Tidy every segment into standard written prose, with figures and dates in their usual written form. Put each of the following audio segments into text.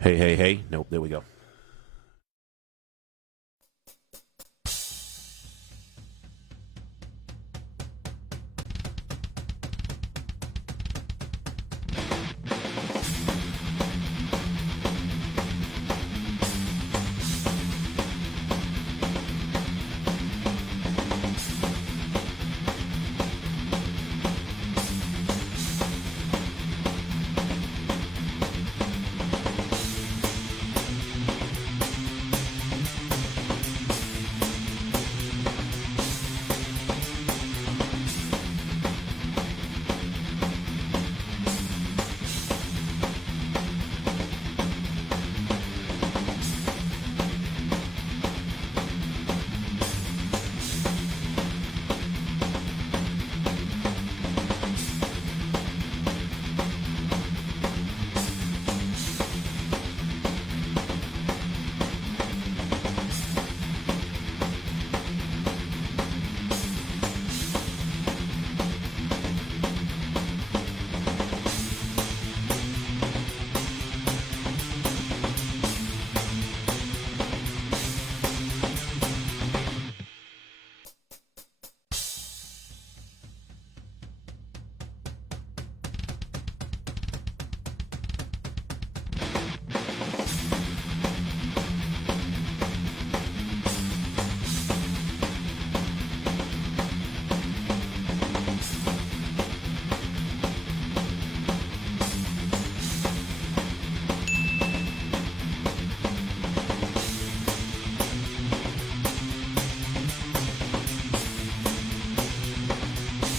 Hey, hey, hey. Nope, there we go.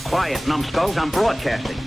Quiet, numbskulls, I'm broadcasting.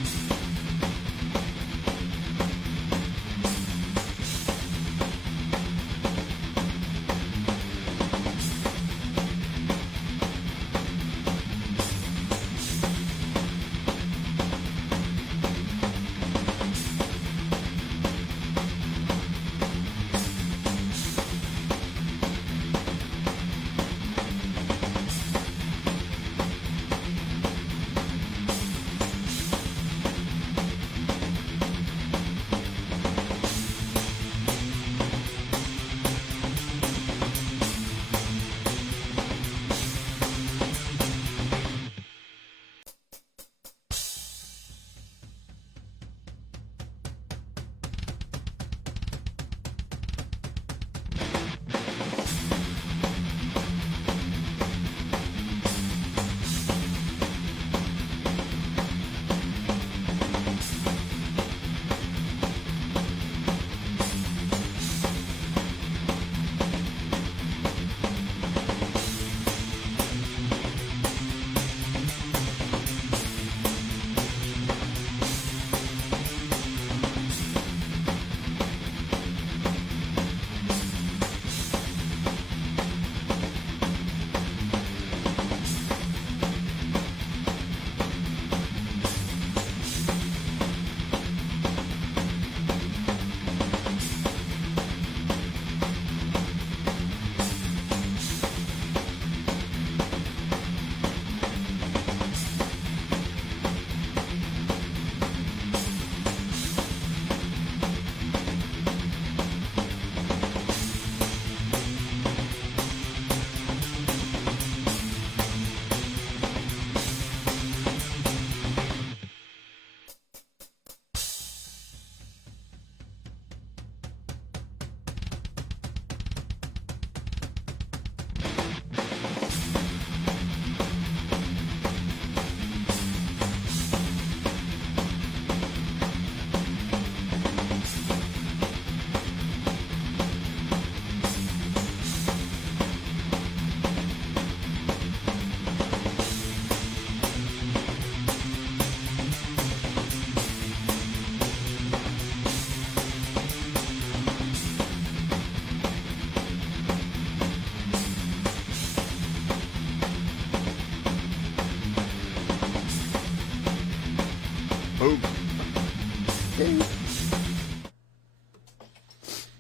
Boom.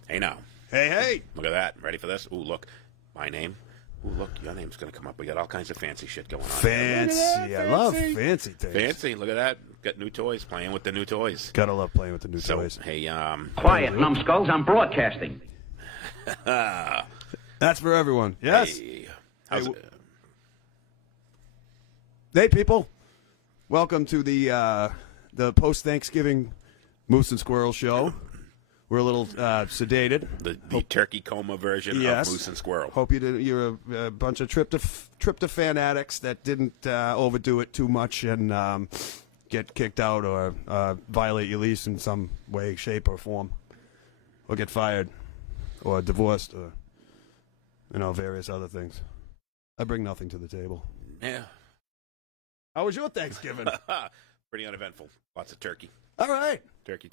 Hey now. Hey, hey. Look at that. Ready for this? Ooh, look. My name, Ooh, look, your name's going to come up. We got all kinds of fancy shit going on. Fancy. I love fancy things. Fancy. Look at that. Got new toys. Playing with the new toys. Gotta love playing with the new So, toys. hey, Quiet, numbskulls. I'm broadcasting. That's for everyone. Yes. Hey, how's Hey, it? Hey, people. Welcome to the post-Thanksgiving Moose and Squirrel show. We're a little sedated. The turkey coma version Yes. of Moose and Squirrel. Hope you're a bunch of tryptophan addicts that didn't overdo it too much and get kicked out or violate your lease in some way, shape, or form, or get fired, or divorced, or various other things. I bring nothing to the table. Yeah. How was your Thanksgiving? Pretty uneventful. Lots of turkey. All right. Turkey.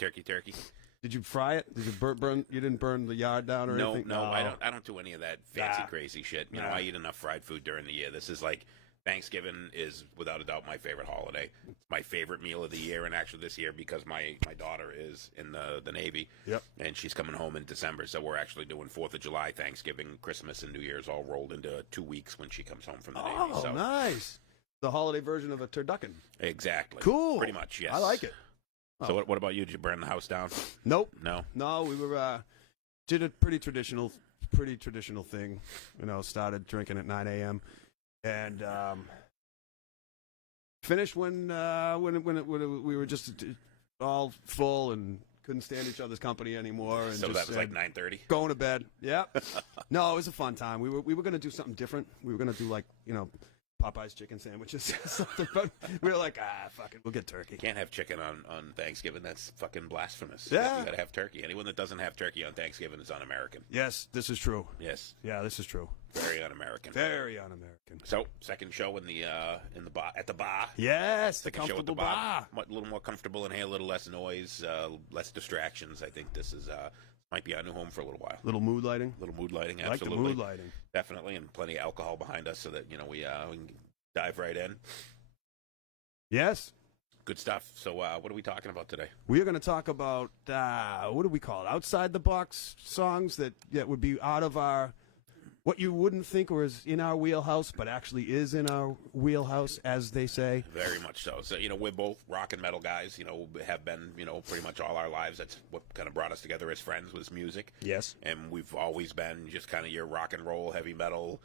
Did you fry it? Did you burn? You didn't burn the yard down or No, anything? I don't do any of that fancy, Nah. crazy shit. You know, Nah. I eat enough fried food during the year. This is like Thanksgiving is without a doubt my favorite holiday. It's my favorite meal of the year, and actually this year because my daughter is in the Navy. Yep. And she's coming home in December, so we're actually doing 4th of July, Thanksgiving, Christmas, and New Year's all rolled into 2 weeks when she comes home from the Navy. Oh, So nice. The holiday version of a turducken. exactly. Cool. Pretty much, yes. I like it. So what about you? Did you burn the house down? Nope. No. No, we were did a pretty traditional thing. Started drinking at 9 a.m. and finished when we were just all full and couldn't stand each other's company anymore. And So just that was like said, 9:30. going to bed. Yeah. No, it was a fun time. We were going to do something different. We were going to do Popeye's chicken sandwiches or something. But we were like, fuck it, we'll get turkey. You can't have chicken on Thanksgiving. That's fucking blasphemous. Yeah. You gotta have turkey. Anyone that doesn't have turkey on Thanksgiving is un-American. Yes, this is true. Yes, Yeah, this is true. very un-American. Very un-American. So, second show in the bar at the bar. Yes, the Second show at comfortable the bar. A little more comfortable in here, a little less noise, less distractions. I think this is might be our new home for a little while. Little mood lighting. Little mood lighting, I like absolutely, the mood lighting. definitely, and plenty of alcohol behind us so that we can dive right in. Yes. Good stuff. So, what are we talking about today? We are going to talk about, what do we call it? Outside the box songs that would be out of our, what you wouldn't think was in our wheelhouse, but actually is in our wheelhouse, as they say. Very much so. So, we're both rock and metal guys, have been, pretty much all our lives. That's what kind of brought us together as friends was music. Yes. And we've always been just kind of your rock and roll, heavy metal.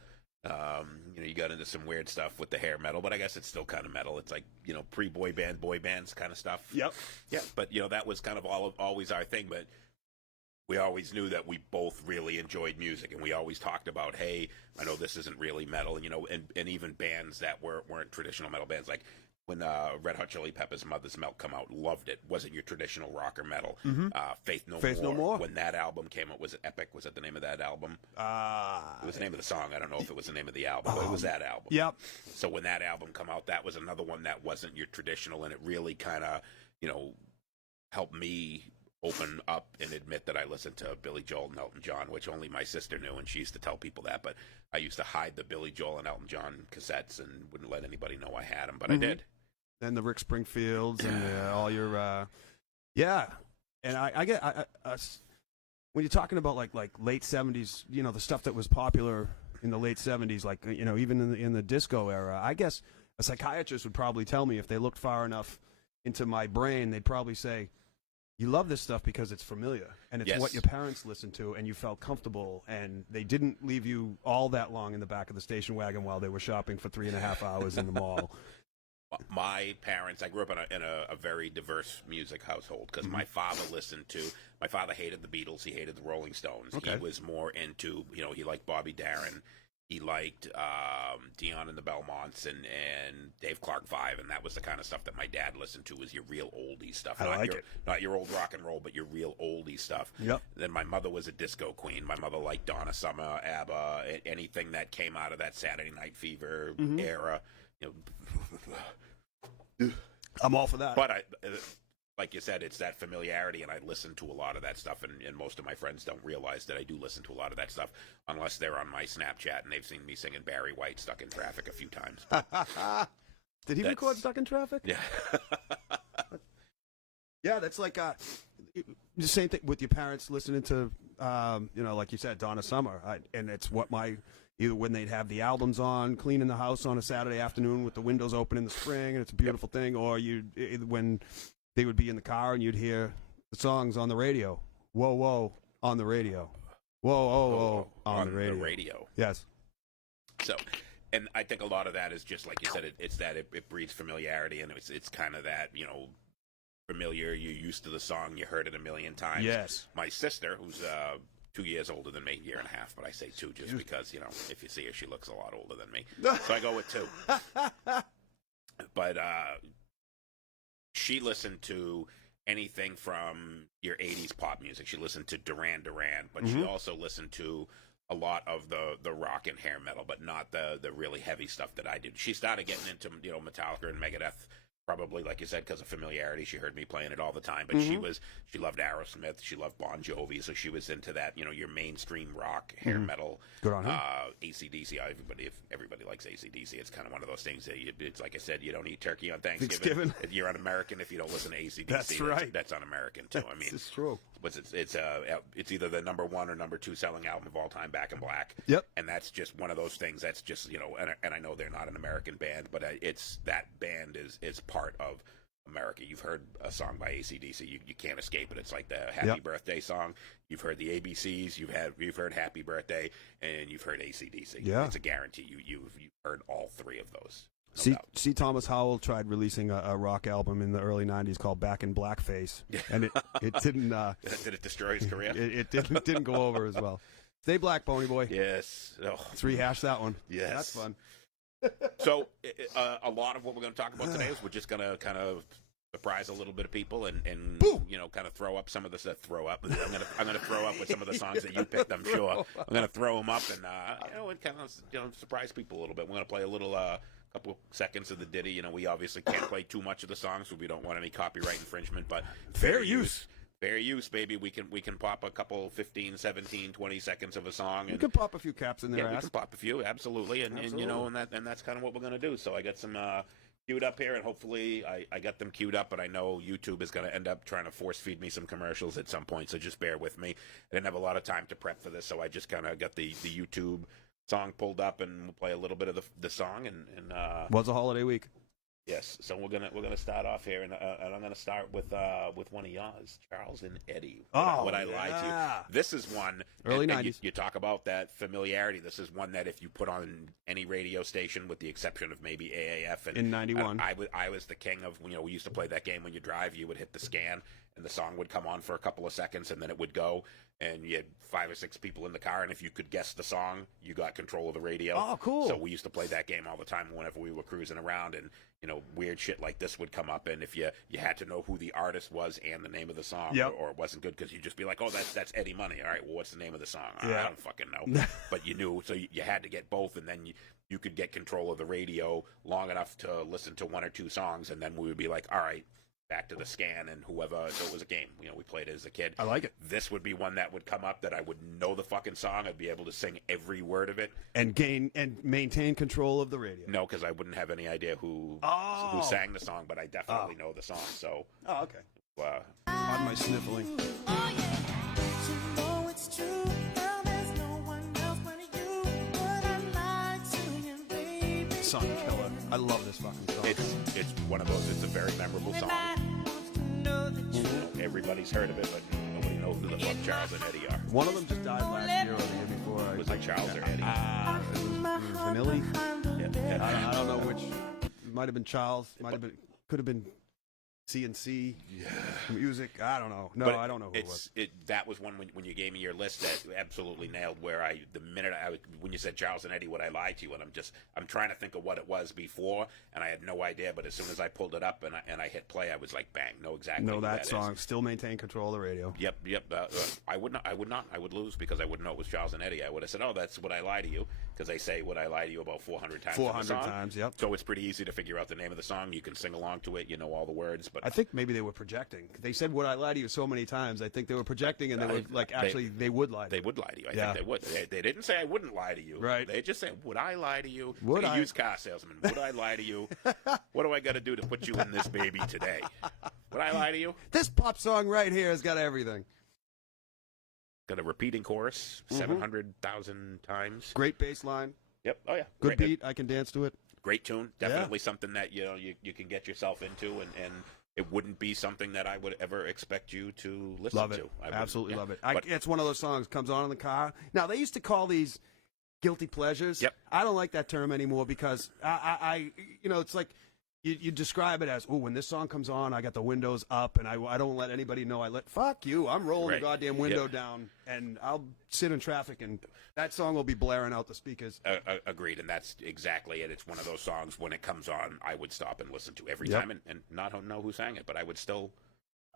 You got into some weird stuff with the hair metal, but I guess it's still kind of metal. It's like, pre-boy bands kind of stuff. Yep. Yeah, but, that was kind of always our thing, but we always knew that we both really enjoyed music, and we always talked about, hey, I know this isn't really metal, and even bands that weren't traditional metal bands, like when Red Hot Chili Peppers' Mother's Milk come out, loved it. Wasn't your traditional rock or metal. Mm-hmm. Faith No No More. When that album came out, was it Epic? Was that the name of that album? It was the name of the song. I don't know if it was the name of the album, but it was that album. Yep. So when that album come out, that was another one that wasn't your traditional, and it really kind of, helped me open up and admit that I listened to Billy Joel and Elton John, which only my sister knew, and she used to tell people that, but I used to hide the Billy Joel and Elton John cassettes and wouldn't let anybody know I had them, but I did. And the Rick Springfields and all your, yeah. And I get, when you're talking about like late 70s, the stuff that was popular in the late 70s, like, even in the disco era, I guess a psychiatrist would probably tell me if they looked far enough into my brain, they'd probably say, you love this stuff because it's familiar and it's what your parents listened to and you felt comfortable and they didn't leave you all that long in the back of the station wagon while they were shopping for 3.5 hours in the mall. My parents, I grew up in a very diverse music household because my father my father hated the Beatles, he hated the Rolling Stones. Okay. He was more into, he liked Bobby Darin. He liked Dion and the Belmonts and Dave Clark 5, and that was the kind of stuff that my dad listened to, was your real oldie stuff. Not your old rock and roll, but your real oldie stuff. Yep. Then my mother was a disco queen. My mother liked Donna Summer, ABBA, anything that came out of that Saturday Night Fever era. I'm all for that. But like you said, it's that familiarity, and I listen to a lot of that stuff, and most of my friends don't realize that I do listen to a lot of that stuff, unless they're on my Snapchat and they've seen me singing Barry White, Stuck in Traffic, a few times. Did he record Stuck in Traffic? Yeah. Yeah, that's like the same thing with your parents listening to, like you said, Donna Summer, and it's what my either when they'd have the albums on, cleaning the house on a Saturday afternoon with the windows open in the spring, and it's a beautiful thing, or when they would be in the car and you'd hear the songs on the radio. Whoa, whoa, on the radio. Whoa, whoa, whoa, on the radio. Yes. So, and I think a lot of that is just like you said. It's that it breeds familiarity, and it's kind of that, you know, familiar. You're used to the song. You heard it a million times. Yes. My sister, who's 2 years older than me, year and a half, but I say two just because, you know, if you see her, she looks a lot older than me. So I go with two. But she listened to anything from your 80s pop music. She listened to Duran Duran, but she also listened to a lot of the rock and hair metal, but not the really heavy stuff that I did. She started getting into, you know, Metallica and Megadeth, probably, like you said, because of familiarity. She heard me playing it all the time, but she loved Aerosmith, she loved Bon Jovi, so she was into that, you know, your mainstream rock, hair metal. Good on her. AC/DC. Everybody likes AC/DC. It's kind of one of those things that it's like I said, you don't eat turkey on Thanksgiving. You're un-American if you don't listen to AC/DC. That's right. That's un-American too. I mean, it's true. It's either the number 1 or number 2 selling album of all time, Back in Black. Yep. And that's just one of those things. That's just, you know, and I know they're not an American band, but it's that band is part of America. You've heard a song by AC/DC, you can't escape it. It's like the Happy Birthday song. You've heard the ABCs. You've heard Happy Birthday, and you've heard AC/DC. Yeah, it's a guarantee. You've heard all 3 of those. No Thomas Howell tried releasing a rock album in the early '90s called Back in Blackface, and it didn't. Did it destroy his career? It didn't go over as well. Stay black, Pony Boy. Yes. Oh. Let's rehash that one. Yes, that's fun. So a lot of what we're going to talk about today is we're just going to kind of surprise a little bit of people and you know, kind of throw up some of the stuff. I'm going to throw up with some of the songs that you picked. I'm sure I'm going to throw them up and you know, and kind of, you know, surprise people a little bit. We're going to play a little couple seconds of the ditty. You know, we obviously can't play too much of the song, so we don't want any copyright infringement. But fair use, baby. We can pop a couple 15, 17, 20 seconds of a song. And we can pop a few caps in there. Yeah, we can pop a few, absolutely. And you know, and that's kind of what we're gonna do. So I got some queued up here, and hopefully I got them queued up. But I know YouTube is gonna end up trying to force feed me some commercials at some point. So just bear with me. I didn't have a lot of time to prep for this, so I just kind of got the YouTube song pulled up, and we'll play a little bit of the song. And was a holiday week. Yes, so we're gonna start off here, and I'm gonna start with one of yours, Charles and Eddie. What I lied to you. This is one early '90s. You talk about that familiarity. This is one that if you put on any radio station, with the exception of maybe AAF, and in '91, I was the king of, you know, we used to play that game when you drive. You would hit the scan, and the song would come on for a couple of seconds, and then it would go. And you had 5 or 6 people in the car, and if you could guess the song, you got control of the radio. Oh, cool. So we used to play that game all the time whenever we were cruising around, and, you know, weird shit like this would come up, and if you had to know who the artist was and the name of the song, or it wasn't good, because you'd just be like, oh, that's Eddie Money. All right, well, what's the name of the song? I don't fucking know. But you knew, so you had to get both, and then you could get control of the radio long enough to listen to 1 or 2 songs, and then we would be like, all right, back to the scan, and whoever. So it was a game. You know, we played it as a kid. I like it. This would be one that would come up that I would know the fucking song. I'd be able to sing every word of it and maintain control of the radio. No, because I wouldn't have any idea who sang the song, but I definitely know the song. So okay. Pardon my sniffling. Song killer. I love this fucking song. It's one of those. It's a very memorable song. Everybody's heard of it, but nobody knows who the fuck Charles and Eddie are. One of them just died last year or the year before. Was it Charles or Eddie? It was Vanilli. I don't know which. It might have been Charles. Could have been CNC music. I don't know. No, I don't know who it was. That was one when you gave me your list that absolutely nailed. Where the minute when you said Charles and Eddie, would I lie to you? And I'm trying to think of what it was before, and I had no idea. But as soon as I pulled it up and I hit play, I was like, bang, know exactly. Know who that song. Is. Still maintain control of the radio. Yep. I would not. I would lose because I wouldn't know it was Charles and Eddie. I would have said, oh, that's Would I Lie to You, because they say Would I Lie to You about 400 times. 400 times. Yep. So it's pretty easy to figure out the name of the song. You can sing along to it. You know all the words. But I think maybe they were projecting. They said "Would I lie to you" so many times. I think they were projecting, and they were like, actually, they would lie. They would lie to you. I think they would. They didn't say I wouldn't lie to you. Right. They just said, "Would I lie to you?" Would I? Used car salesman. Would I lie to you? What do I got to do to put you in this baby today? Would I lie to you? This pop song right here has got everything. got a repeating chorus 700,000 times. Great bass line. Yep. Oh yeah. Good beat. I can dance to it. Great tune. Definitely something that you can get yourself into, and it wouldn't be something that I would ever expect you to listen Love it. to. Absolutely love it. It's one of those songs comes on in the car. Now they used to call these guilty pleasures. Yep. I don't like that term anymore because I it's like you describe it as, oh, when this song comes on, I got the windows up and I don't let anybody know fuck you, I'm rolling the goddamn window down and I'll sit in traffic and that song will be blaring out the speakers. Agreed, and that's exactly it. It's one of those songs when it comes on, I would stop and listen to every time and not know who sang it, but I would still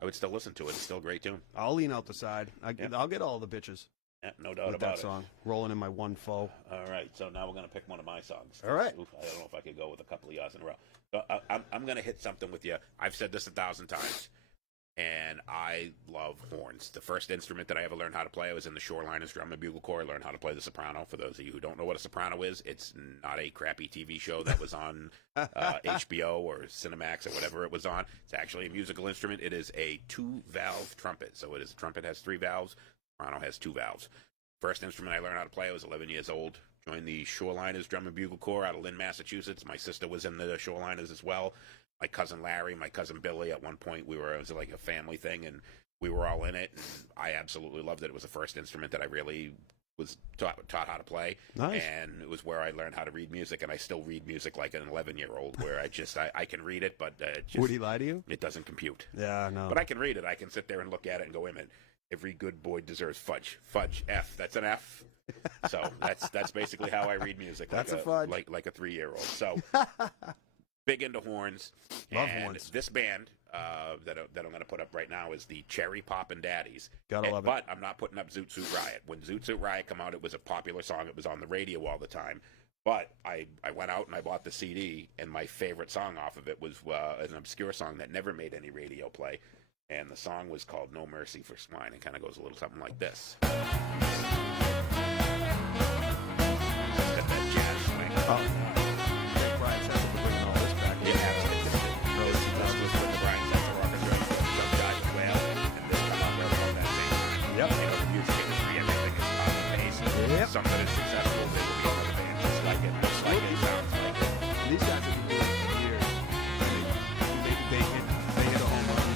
listen to it. It's still a great tune. I'll lean out the side. I'll get all the bitches. Yeah, no doubt with about that song. Rolling in my one foe. All right, so now we're going to pick one of my songs. All right. Oof, I don't know if I could go with a couple of yours in a row. So I'm going to hit something with you. I've said this 1,000 times, and I love horns. The first instrument that I ever learned how to play, I was in the Shoreliners Drum and Bugle Corps. I learned how to play the soprano. For those of you who don't know what a soprano is, it's not a crappy TV show that was on HBO or Cinemax or whatever it was on. It's actually a musical instrument. It is a 2-valve trumpet. So it is a trumpet has 3 valves. Soprano has 2 valves. First instrument I learned how to play, I was 11 years old. Joined the Shoreliners Drum and Bugle Corps out of Lynn, Massachusetts. My sister was in the Shoreliners as well. My cousin Larry, my cousin Billy. At one point, it was like a family thing, and we were all in it. And I absolutely loved it. It was the first instrument that I really was taught how to play. Nice. And it was where I learned how to read music, and I still read music like an 11-year-old, where I can read it, but would he lie to you? It doesn't compute. Yeah, no. But I can read it. I can sit there and look at it and go, wait a minute. Every good boy deserves fudge. Fudge, F. That's an F. So that's basically how I read music. That's like a fudge. Like a 3-year-old. So big into horns. Love and horns. This band that I'm going to put up right now is the Cherry Poppin' Daddies. Gotta love it. But I'm not putting up Zoot Suit Riot. When Zoot Suit Riot came out, it was a popular song. It was on the radio all the time. But I went out and I bought the CD, and my favorite song off of it was an obscure song that never made any radio play. And the song was called No Mercy for Swine. It kind of goes a little something like this. It's got that jazz swing. Oh. Brian Setzer for bringing all this back. Yeah, absolutely. Early 2000s with the Brian Setzer Orchestra, Some Guy as well. And this come out right about that same time. Yep. You know, the music industry, everything is copy paste. Yep. Some that is successful, there will be another band just like it. Just like it sounds like it. These guys have been doing it for years. They hit a home run.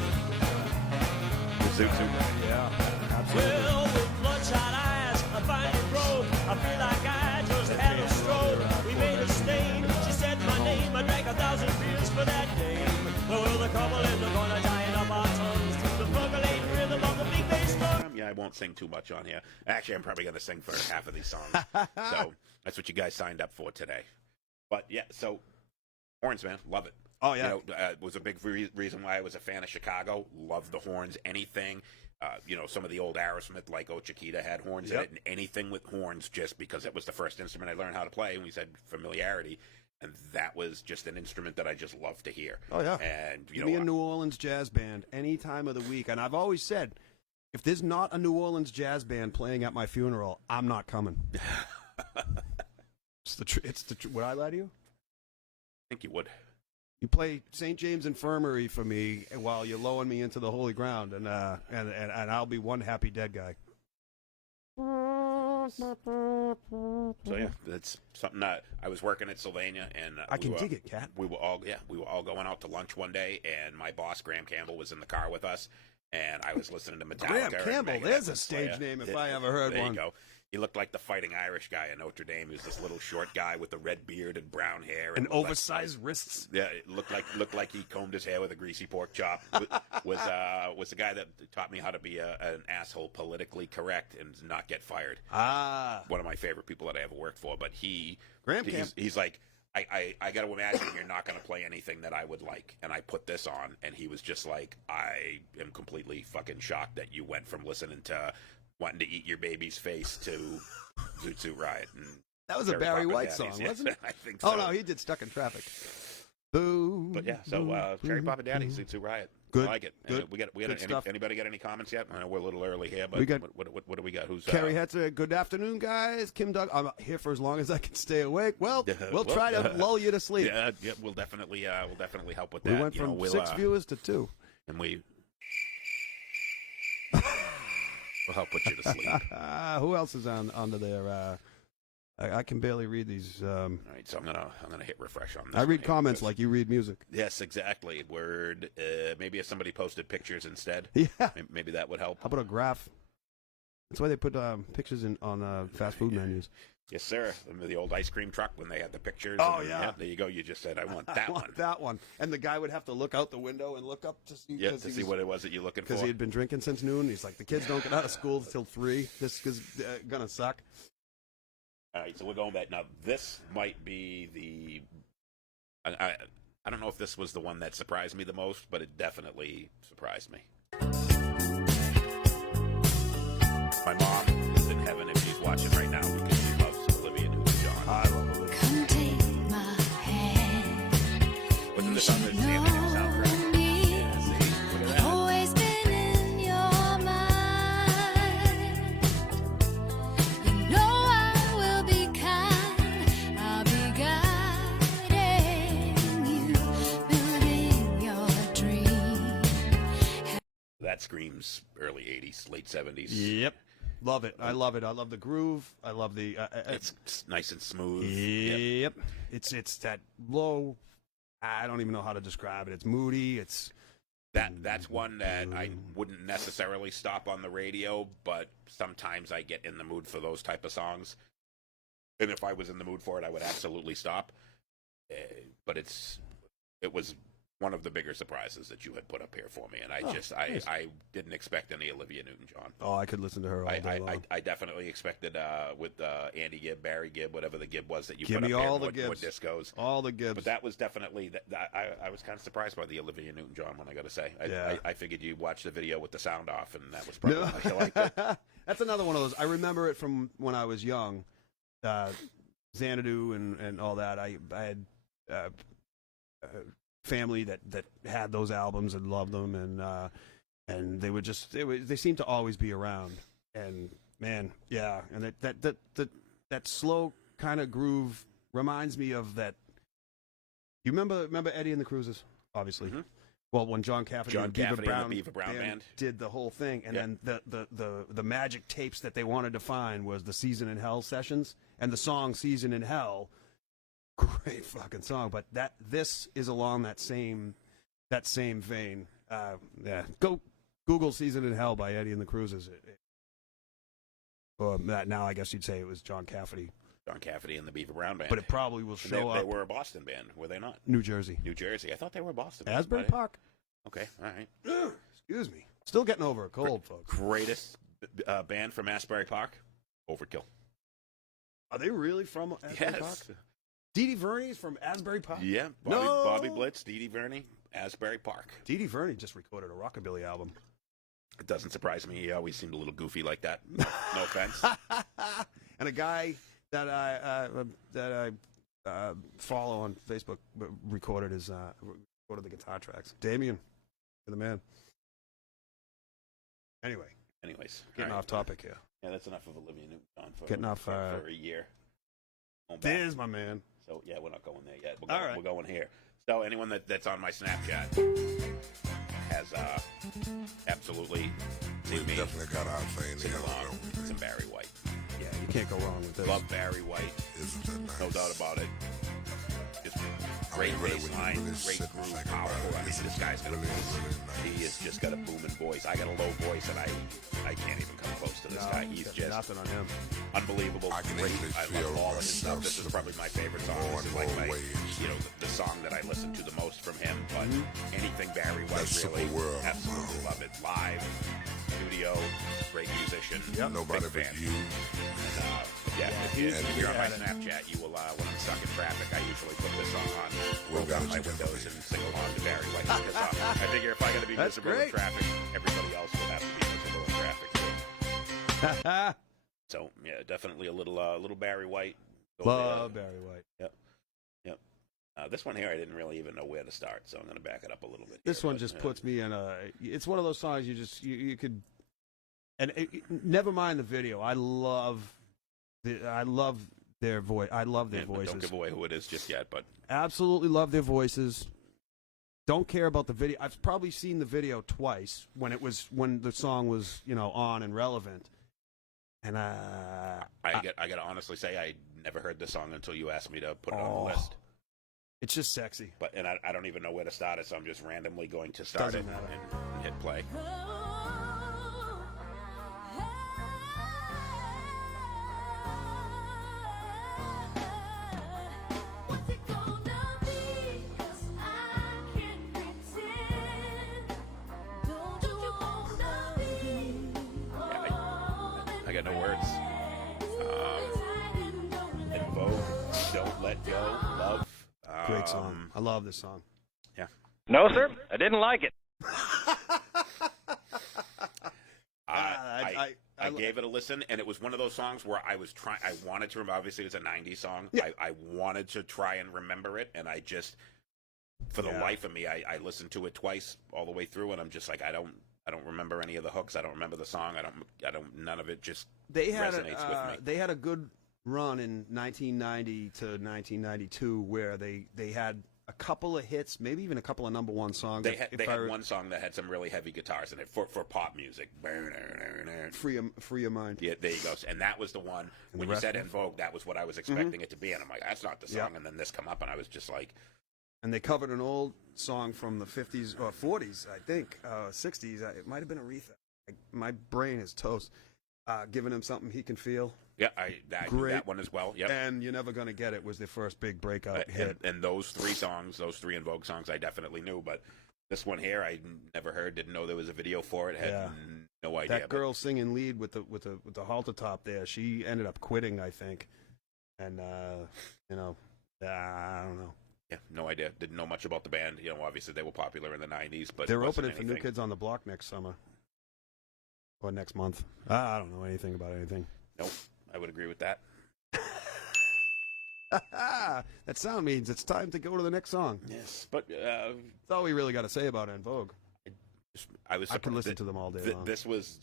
Zoot Suit. Yeah, absolutely. Well, with bloodshot eyes, I find you broke. I feel like I just had a stroke. We made a stain. She said my name. I drank 1,000 beers for that day. Well, the couple in the corner tying up our tongues to the percolating rhythm of the big bass drum. Yeah, I won't sing too much on here. Actually, I'm probably going to sing for half of these songs. So that's what you guys signed up for today. But yeah, so horns, man, love it. Oh, yeah. You know, was a big reason why I was a fan of Chicago. Loved the horns, anything. You know, some of the old Aerosmith, like O Chiquita, had horns in it, and anything with horns, just because it was the first instrument I learned how to play, and we said familiarity, and that was just an instrument that I just loved to hear. Oh, yeah. And, you Give know, me a New Orleans jazz band any time of the week. And I've always said, if there's not a New Orleans jazz band playing at my funeral, I'm not coming. Would I lie to you? I think you would. You play St. James Infirmary for me while you're lowering me into the holy ground, and I'll be one happy dead guy. So yeah, that's something that I was working at Sylvania, and I can dig it, Cat. We were all going out to lunch one day, and my boss Graham Campbell was in the car with us, and I was listening to Metallica. Graham Campbell, and there's a and stage Slayer. name if I ever heard there one. You go. He looked like the Fighting Irish guy in Notre Dame. He was this little short guy with the red beard and brown hair And oversized wrists. Yeah, it looked like he combed his hair with a greasy pork chop. Was the guy that taught me how to be an asshole, politically correct, and not get fired. One of my favorite people that I ever worked for. But he's like, I got to imagine you're not going to play anything that I would like. And I put this on, and he was just like, I am completely fucking shocked that you went from listening to wanting to eat your baby's face to Zoot Suit Riot. And that was a Barry White song, wasn't it? I think so. Oh, no, he did Stuck in Traffic. Boo. But yeah, so Cherry Poppin' Daddy, Zoot Suit Riot. Good. I like it. Good. Anybody got any comments yet? I know we're a little early here, but We got- what do we got? Who's Carrie Hetzer, good afternoon, guys. Kim Doug, I'm here for as long as I can stay awake. Well, we'll try to lull you to sleep. Yeah, we'll definitely help with We that. went from we'll, 6 viewers to 2. and we. We'll help put you to sleep. Who else is under there? I can barely read these. All right, so I'm gonna hit refresh on this. I read here comments because- like you read music. Yes, exactly. Word. Maybe if somebody posted pictures instead, Yeah. maybe that would help. How about a graph? That's why they put pictures on fast food menus. Yes, sir. Remember the old ice cream truck when they had the pictures? Oh, and, yeah. There you go. You just said, I want that I one. want that one. And the guy would have to look out the window and look up to see. Yeah, to see what it was that you're looking for. Because he had been drinking since noon. He's like, the kids don't get out of school till 3. This is gonna suck. All right, so we're going back now. This might be the. I don't know if this was the one that surprised me the most, but it definitely surprised me. My mom is in heaven if she's watching right now because she loves Olivia Newton-John. I love Olivia. Come take my hand. Wasn't this on the Sam and Him soundtrack? Yeah, see? Look at that. Always been in your mind. You know I will be kind. I'll be guiding you, building your dream. That screams early 80s, late 70s. Yep. Love it. I love it. I love the groove. I love the. It's nice and smooth. Yep. It's that low. I don't even know how to describe it. It's moody. It's That's one that I wouldn't necessarily stop on the radio, but sometimes I get in the mood for those type of songs. And if I was in the mood for it, I would absolutely stop. But it was one of the bigger surprises that you had put up here for me, and I didn't expect any Olivia Newton-John. Oh, I could listen to her all day long. I definitely expected with Andy Gibb, Barry Gibb, whatever the Gibb was that you Give put me up all here, the more Gibbs. discos. All the Gibbs. But that was definitely I was kind of surprised by the Olivia Newton-John one. I got to say, Yeah. I figured you watched the video with the sound off, and that was probably why you liked it. That's another one of those. I remember it from when I was young. Xanadu and all that. I had family that had those albums and loved them, and they would they seemed to always be around. And man, yeah, and that slow kind of groove reminds me of that. You remember Eddie and the Cruisers, obviously. Mm-hmm. Well, when John Cafferty and the Beaver Brown Band did the whole thing, and then the magic tapes that they wanted to find was the Season in Hell sessions and the song "Season in Hell." Great fucking song, but this is along that same vein. Yeah, go Google "Season in Hell" by Eddie and the Cruisers. Now I guess you'd say it was John Cafferty. John Cafferty and the Beaver Brown Band. But it probably will show They up. were a Boston band, were they not? New Jersey. New Jersey. I thought they were Boston. Asbury Right? Park. Okay, all right. Excuse me. Still getting over a cold, folks. Greatest band from Asbury Park? Overkill. Are they really from Asbury Park? Yes. Dee Dee Verney's from Asbury Park? Yeah. No. Bobby Blitz, Dee Dee Verney, Asbury Park. Dee Dee Verney just recorded a rockabilly album. It doesn't surprise me. He always seemed a little goofy like that. No offense. And a guy that I follow on Facebook recorded the guitar tracks. Damien, you're the man. Anyways, getting all right. off topic here. Yeah, that's enough of Olivia Newton-John for a year. Going back. There's my man. So yeah, we're not going there yet. All right. We're going here. So anyone that's on my Snapchat has absolutely We seen me definitely got our thing sing together. along. Some Barry White. Yeah, you can't go wrong with this. Love Barry White. Isn't that nice? No doubt about it. Just I great mean, really, bass when you line, really great sit and groove, think about powerful. it, I mean, it's this guy's got a really, voice. really nice. He has just got a booming voice. I got a low voice, and I can't even come close to this guy. He's got just nothing on him. unbelihable. I can Great. easily I feel love all of his stuff. myself This is probably my favorite song. more This is and like more my, ways. the song that I listen to the most from him. But anything Barry White, That really, Super World. absolutely love it. Live, studio, great musician. Yep. Nobody big but fan. you. Yeah, if you're on my had it. Snapchat, you will. When I'm stuck in traffic, I usually put this song on, roll got down it my together, windows, baby. and sing along to Barry White. Because I figure if I got to be That's miserable in great. traffic, everybody else will have to be miserable in traffic too. So yeah, definitely a little Barry White. Go Love there. Barry White. Yep. This one here, I didn't really even know where to start, so I'm going to back it up a little bit. This here, one but, just puts me in a. It's one of those songs you could. And never mind the video. I love their voice. I love their voices. Don't give away who it is just yet, but Absolutely love their voices. Don't care about the video. I've probably seen the video twice when the song was on and relevant. And I gotta honestly say I never heard this song until you asked me to put it on the list. It's just sexy. But I don't even know where to start it, so I'm just randomly going to start Doesn't it matter. and hit play. What's it gonna be? 'Cause I can't pretend. Don't you wanna be? I got no words. In Vogue, Don't Let Go, Love. Great song. I love this song. Yeah. No, sir, I didn't like it. I gave it a listen, and it was one of those songs where I wanted to remember. Obviously, it was a 90s song. Yeah. I wanted to try and remember it, and I just, for the life of me, I listened to it twice all the way through, and I'm just like, I don't remember any of the hooks. I don't remember the song. None of it just resonates with me. They had a good run in 1990 to 1992 where they had a couple of hits, maybe even a couple of number one songs. They had one song that had some really heavy guitars in it for pop music. Free Your Mind. Yeah, there you go. And that was the one. When you said In Vogue, that was what I was expecting it to be. And I'm like, that's not the song. Yeah. And then this come up, and I was just like, And they covered an old song from the 50s or 40s, I think, 60s. It might have been Aretha. My brain is toast. Giving him something he can feel. yeah, I knew that one as well. Yep. And You're Never Gonna Get It was their first big breakout hit. And those three songs, those three In Vogue songs, I definitely knew. But this one here, I never heard. Didn't know there was a video for it. Had no idea. That girl singing lead with the halter top there, she ended up quitting, I think. And I don't know. Yeah, no idea. Didn't know much about the band. Obviously they were popular in the 90s, but They're it wasn't opening for New anything. Kids on the Block next summer. Or next month. I don't know anything about anything. Nope, I would agree with that. That sound means it's time to go to the next song. Yes, but That's all we really got to say about En Vogue. I was. I can listen to them all day long.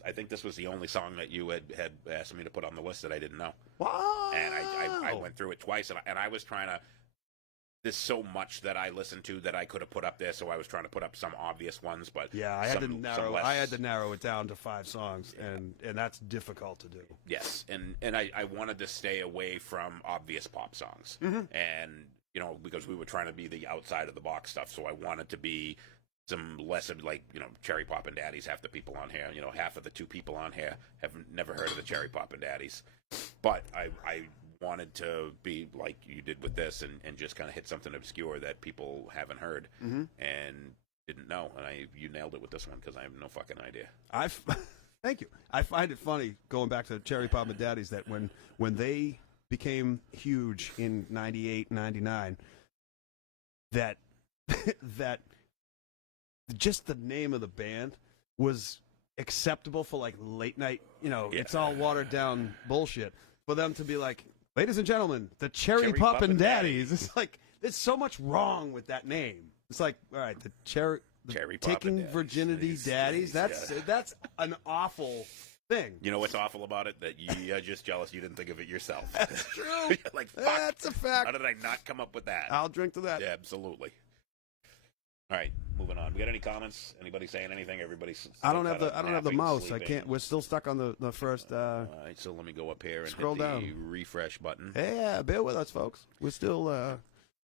I think this was the only song that you had asked me to put on the list that I didn't know. Wow. And I went through it twice, and I was trying to. There's so much that I listened to that I could have put up there, so I was trying to put up some obvious ones, but Yeah, I had to less. narrow it down to 5 songs, and that's difficult to do. Yes, and I wanted to stay away from obvious pop songs, and because we were trying to be the outside of the box stuff, so I wanted to be some less of Cherry Poppin' Daddies. Half the people on here, half of the 2 people on here have never heard of the Cherry Poppin' Daddies, but I wanted to be like you did with this and just kind of hit something obscure that people haven't heard and didn't know, and you nailed it with this one because I have no fucking idea. Thank you. I find it funny going back to Cherry Poppin' Daddies that when they became huge in 98, 99, that just the name of the band was acceptable for like late night, it's all watered down bullshit. For them to be like, ladies and gentlemen, the Cherry Poppin' Daddies. It's like, there's so much wrong with that name. It's like, all right, the Cherry taking Daddies. virginity daddies. That's an awful thing. You know what's awful about it? That you're just jealous you didn't think of it yourself. That's true. Like, fuck. That's a fact. How did I not come up with that? I'll drink to that. Yeah, absolutely. All right, moving on. We got any comments? Anybody saying anything? Everybody's. I don't have the mouse. Sleeping. I can't. We're still stuck on the first. All right, so let me go up here and Scroll hit the down. refresh button. Yeah, bear with us, folks. We're still I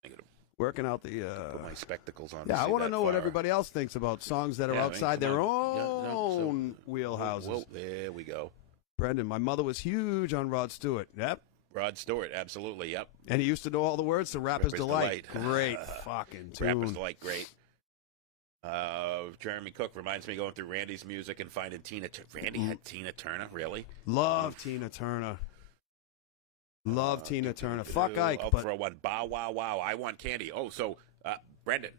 gotta working out the. put my spectacles on. Yeah, I want to know what everybody else thinks about songs that are outside their own wheelhouses. Whoa, there we go. Brendan, my mother was huge on Rod Stewart. Yep. Rod Stewart, absolutely, yep. And he used to know all the words to Rapper's Delight. Great fucking tune. Rapper's Delight, great. Jeremy Cook reminds me of going through Randy's music and finding Tina. Randy had Tina Turner, really? Love Tina Turner. Love Tina Turner. Fuck Ike. I'll But throw one. Bow wow wow. I want candy. Oh, so Brendan,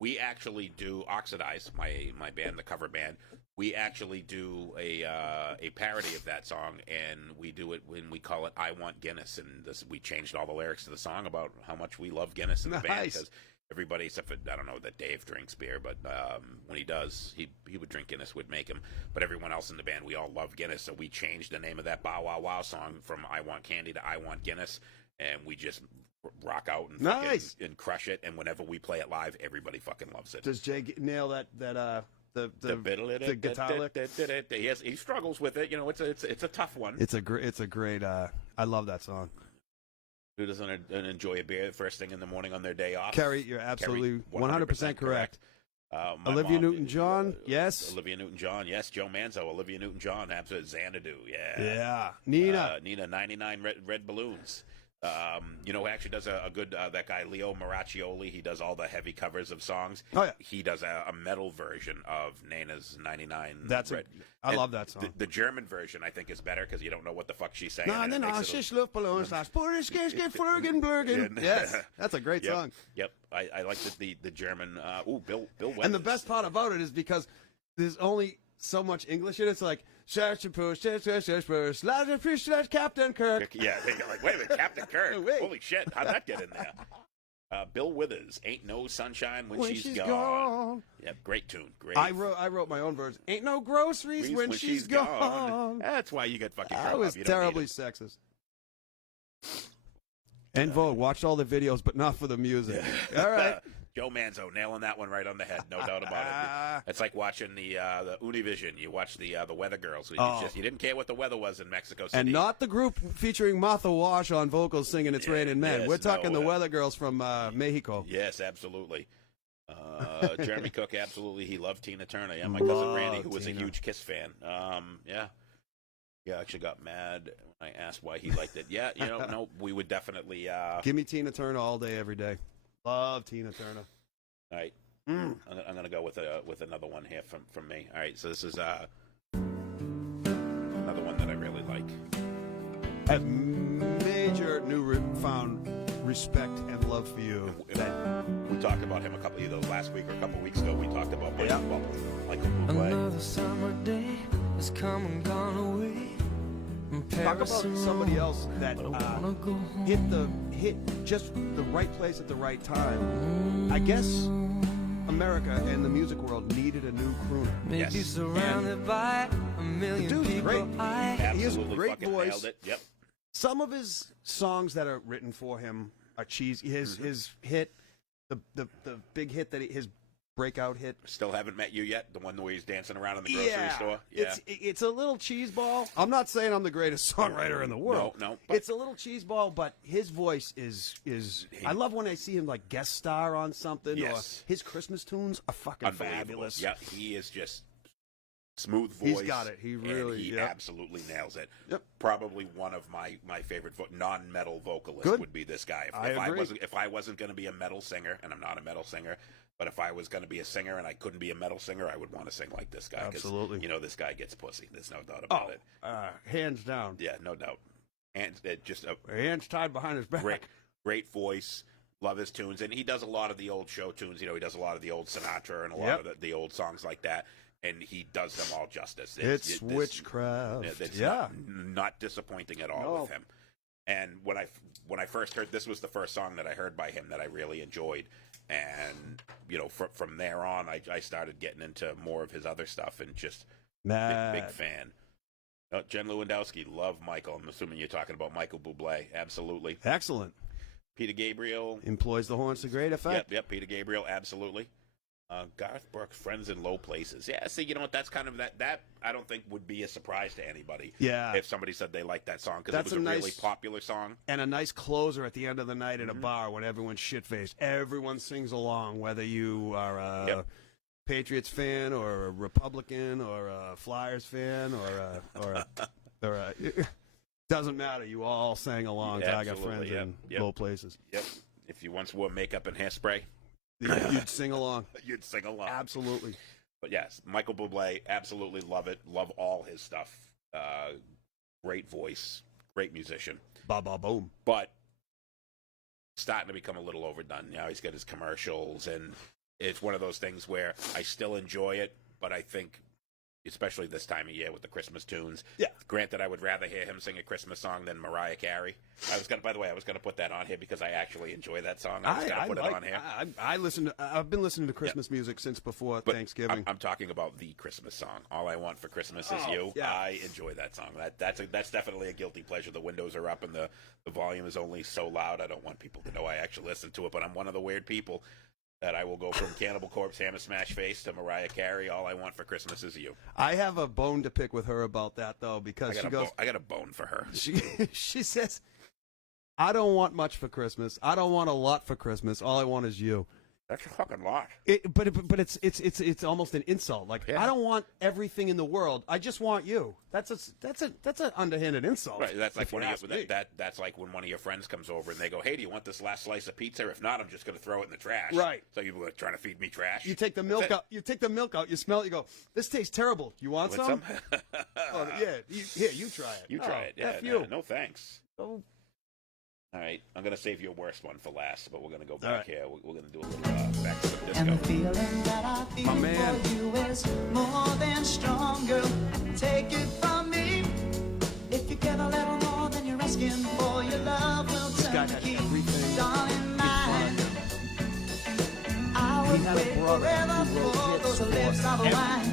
we actually do Oxidize, my band, the cover band. We actually do a parody of that song, and we do it when we call it "I Want Guinness," and we changed all the lyrics to the song about how much we love Guinness in the band because everybody except for I don't know that Dave drinks beer, but when he does, he would drink Guinness, would make him. But everyone else in the band, we all love Guinness, so we changed the name of that Bow Wow Wow song from "I Want Candy" to "I Want Guinness," and we just rock out and Nice. and crush it. And whenever we play it live, everybody fucking loves it. Does Jay nail the guitar lick? He struggles with it. You know, it's a tough one. It's a great. I love that song. Who doesn't enjoy a beer first thing in the morning on their day off? Kerry, you're absolutely 100% correct. My Olivia mom, Newton-John, yes. Olivia Newton-John, yes. Joe Manzo, Olivia Newton-John, absolutely. Xanadu, yeah. Yeah. Nina. Nina, 99 red balloons. You know, who actually does a good, that guy, Leo Maraccioli, he does all the heavy covers of songs. Oh, yeah. He does a metal version of Nina's 99 I love that song. The German version, I think, is better because you don't know what the fuck she's saying. Nein, and it nein, makes it she's Luftballons, das Flurgen, Blurgen. Yes, that's a great song. Yep, I like the German. Bill Weathers. And the best part about it is because there's only so much English in it. It's like, Captain Kirk. Yeah, you're like, wait a minute, Captain Kirk. Wait. Holy shit, how'd that get in there? Bill Withers, Ain't No Sunshine When She's Gone. Yep, great tune. Great. I wrote my own version. Ain't no groceries when she's gone. That's why you get fucking I Kirk was off. You don't terribly need sexist. And Vogue, watched all the videos, but not for the music. All right. Joe Manzo nailing that one right on the head, no doubt about it. It's like watching the Univision. You watch the Weather Girls. You didn't care what the weather was in Mexico City. And not the group featuring Martha Wash on vocals singing It's Raining Men. yes, We're talking no, the Weather Girls from Mexico. Yes, absolutely. Jeremy Cook, absolutely. He loved Tina Turner. Yeah, my cousin Randy, who was a huge Kiss fan. Yeah, I actually got mad when I asked why he liked it. Yeah, no, we would definitely. Give me Tina Turner all day, every day. Love Tina Turner. All right, I'm gonna go with another one here from me. All right, so this is another one that I really like. I have major newfound respect and love for you. We talked about him a couple of those last week or a couple of weeks ago. We talked about Michael Bublé. Another summer day has come and gone away. Talk about somebody else that hit just the right place at the right time. I guess America and the music world needed a new crooner. Maybe surrounded by a million dude's people. great. He has a Absolutely great fucking voice. nailed it. Yep. Some of his songs that are written for him are cheesy. His hit, the big hit his breakout hit. Still haven't met you yet. The one where he's dancing around in the grocery store. Yeah, it's a little cheeseball. I'm not saying I'm the greatest songwriter in the world. No. It's a little cheeseball, but his voice is. I love when I see him like guest star on something. Yes. Or his Christmas tunes are fucking Unbelievable. fabulous. Yeah, he is just smooth voice. He's got it. He really. He absolutely nails it. Yep. Probably one of my favorite non-metal vocalists Good. would be this guy. I agree. If I wasn't going to be a metal singer, and I'm not a metal singer. But if I was going to be a singer and I couldn't be a metal singer, I would want to sing like this guy. Absolutely. You know, this guy gets pussy. There's no doubt about it. Hands down. Yeah, no doubt. And just a Hands tied behind his back. great voice. Love his tunes. And he does a lot of the old show tunes. You know, he does a lot of the old Sinatra and a lot of the old songs like that. And he does them all justice. It's witchcraft. It's yeah. not disappointing at all with him. And when I first heard, this was the first song that I heard by him that I really enjoyed. And, you know, from there on, I started getting into more of his other stuff and just big fan. Jen Lewandowski, love Michael. I'm assuming you're talking about Michael Bublé. Absolutely. Excellent. Peter Gabriel. Employs the horns to great effect. Yep, Peter Gabriel, absolutely. Garth Brooks, Friends in Low Places. Yeah, see, you know what? That's kind of that I don't think would be a surprise to anybody. Yeah. If somebody said they liked that song because it was a really popular song. And a nice closer at the end of the night at a bar when everyone's shit-faced. Everyone sings along, whether you are a Patriots fan or a Republican or a Flyers fan or a doesn't matter. You all sang along to I Got Friends in Low Places. Yep. If you once wore makeup and hairspray. You'd sing along. You'd sing along. Absolutely. But yes, Michael Bublé, absolutely love it. Love all his stuff. Great voice, great musician. Ba ba boom. But starting to become a little overdone. Now he's got his commercials, and it's one of those things where I still enjoy it, but I think, especially this time of year with the Christmas tunes. Yeah. Granted, I would rather hear him sing a Christmas song than Mariah Carey. By the way, I was gonna put that on here because I actually enjoy that song. I was gonna put it on here. I've been listening to Christmas music since before But Thanksgiving. I'm talking about the Christmas song. All I Want for Christmas Is You. yeah. I enjoy that song. That's definitely a guilty pleasure. The windows are up and the volume is only so loud. I don't want people to know I actually listen to it, but I'm one of the weird people that I will go from Cannibal Corpse, Hammer Smash Face to Mariah Carey. All I Want for Christmas Is You. I have a bone to pick with her about that though, because she goes, I got a bone for her. she says, "I don't want much for Christmas. I don't want a lot for Christmas. All I want is you." That's a fucking lot. But it's almost an insult. Like, Yeah. I don't want everything in the world. I just want you. That's an underhanded insult. Right, that's like if you ask me. that's like when one of your friends comes over and they go, "Hey, do you want this last slice of pizza? If not, I'm just going to throw it in the trash." Right. So you're trying to feed me trash. You take the milk out. You take the milk out. You smell it. You go, "This tastes terrible. You want some?" Oh, yeah. You try it. You try it. Yeah. F you. No thanks. Oh. All right, I'm going to save your worst one for last, but we're going to go back right. here. We're going to do a little back to the And the disco. feeling that I feel My man. for you is more than stronger. Take it from me. If you get a little more than you're asking for, your love will This guy turn had the key. everything Darling in mine, front of him. I He would had a wait brother forever who wrote for hits those for lips of every- wine.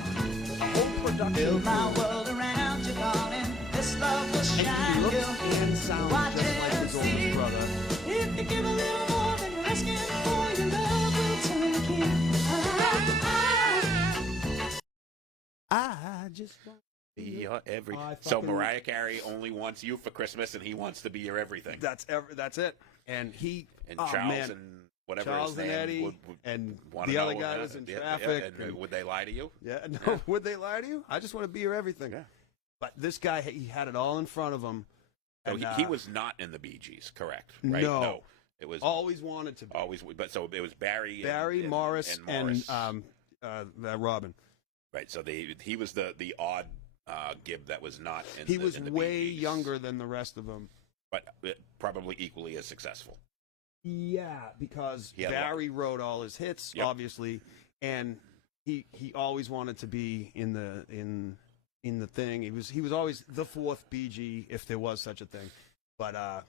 Whole production. Build my world around you, darling. This love will And shine he you. looks and sounds Watch just like and his see. oldest brother. If you give a little more than you're asking for, your love will turn the key. I just want Be your every. I So fucking- Mariah Carey only wants you for Christmas, and he wants to be your everything. That's it. And he And oh, Charles man. and whatever Charles his and name Eddie would and wanna the other know, guy was in yeah, traffic. and and- would they lie to you? Yeah, no. Would they lie to you? I just want to be your everything. Yeah. But this guy, he had it all in front of him. So And, he was not in the Bee Gees, correct? Right? No. It was always wanted to be. always. But so it was Barry, and Morris, Morris. Robin. Right. So he was the odd Gibb that was not in. He the, was in the way Bee Gees, younger than the rest of them. but probably equally as successful. Yeah, because He had Barry wrote all his hits, Yep. obviously, and he always wanted to be in the thing. He was always the fourth BG, if there was such a thing. But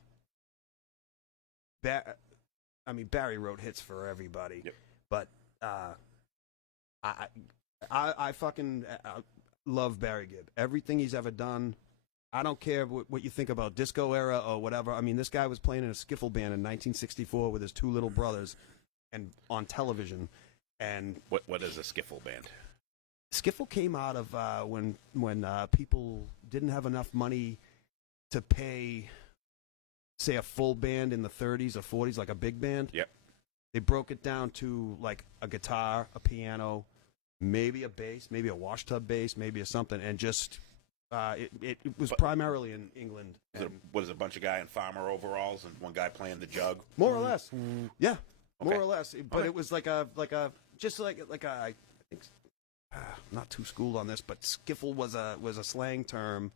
Barry wrote hits for everybody. Yep. But I fucking love Barry Gibb. Everything he's ever done. I don't care what you think about disco era or whatever. I mean, this guy was playing in a skiffle band in 1964 with his two little brothers, and on television. And What is a skiffle band? skiffle came out of when people didn't have enough money to pay, say, a full band in the 30s or 40s, like a big band. Yep. They broke it down to like a guitar, a piano, maybe a bass, maybe a washtub bass, maybe a something, and just it was primarily in England. Was it a bunch of guy in farmer overalls and one guy playing the jug? More or less, yeah, more Okay. or less. But Okay. it was like a just like a I think I'm not too schooled on this, but skiffle was a slang term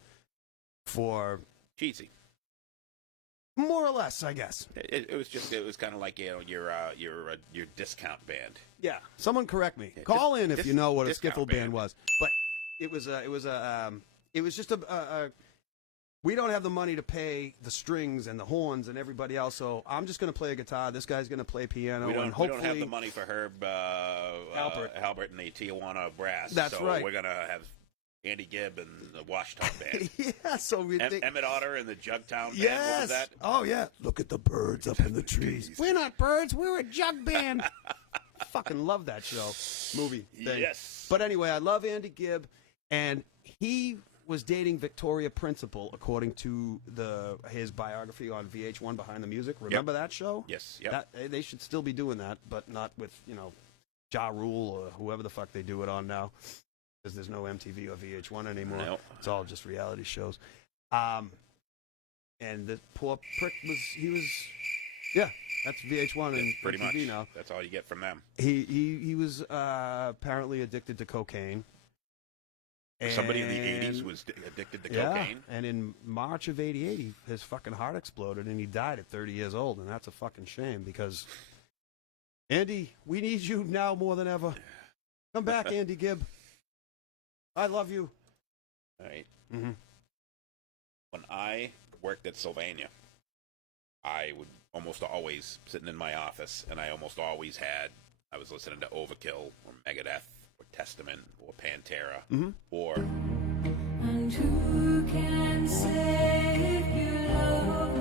for Cheesy. more or less, I guess. It was kind of like your discount band. Yeah, someone correct me. Yeah, Call in if you know what a discount skiffle band band. was. But it was just a we don't have the money to pay the strings and the horns and everybody else, so I'm just going to play a guitar. This guy's going to play piano, We and don't hopefully have the money for Herb Halbert and the Tijuana Brass. That's so right. We're gonna have Andy Gibb and the Washtub Band. yeah, so we think. Emmett Otter and the Jugtown Band. Yes. What was that? Oh yeah. Look at the birds up in the trees. We're not birds. We're a jug band. Fucking love that show, movie thing. Yes. But anyway, I love Andy Gibb, and he was dating Victoria Principal, according to his biography on VH1 Behind the Music. Remember that show? Yes. Yep. They should still be doing that, but not with Ja Rule or whoever the fuck they do it on now, because there's no MTV or VH1 anymore. No. It's all just reality shows. And the poor prick that's VH1 and Pretty MTV much. now. That's all you get from them. He was apparently addicted to cocaine. Somebody in the And- 80s was addicted to yeah, cocaine. and in March of '88, his fucking heart exploded, and he died at 30 years old, and that's a fucking shame because, Andy, we need you now more than ever. Come back, Andy Gibb. I love you. All right. Mm-hmm. When I worked at Sylvania, I would almost always sitting in my office, and I almost always I was listening to Overkill or Megadeth or Testament or Pantera or And who can save your love?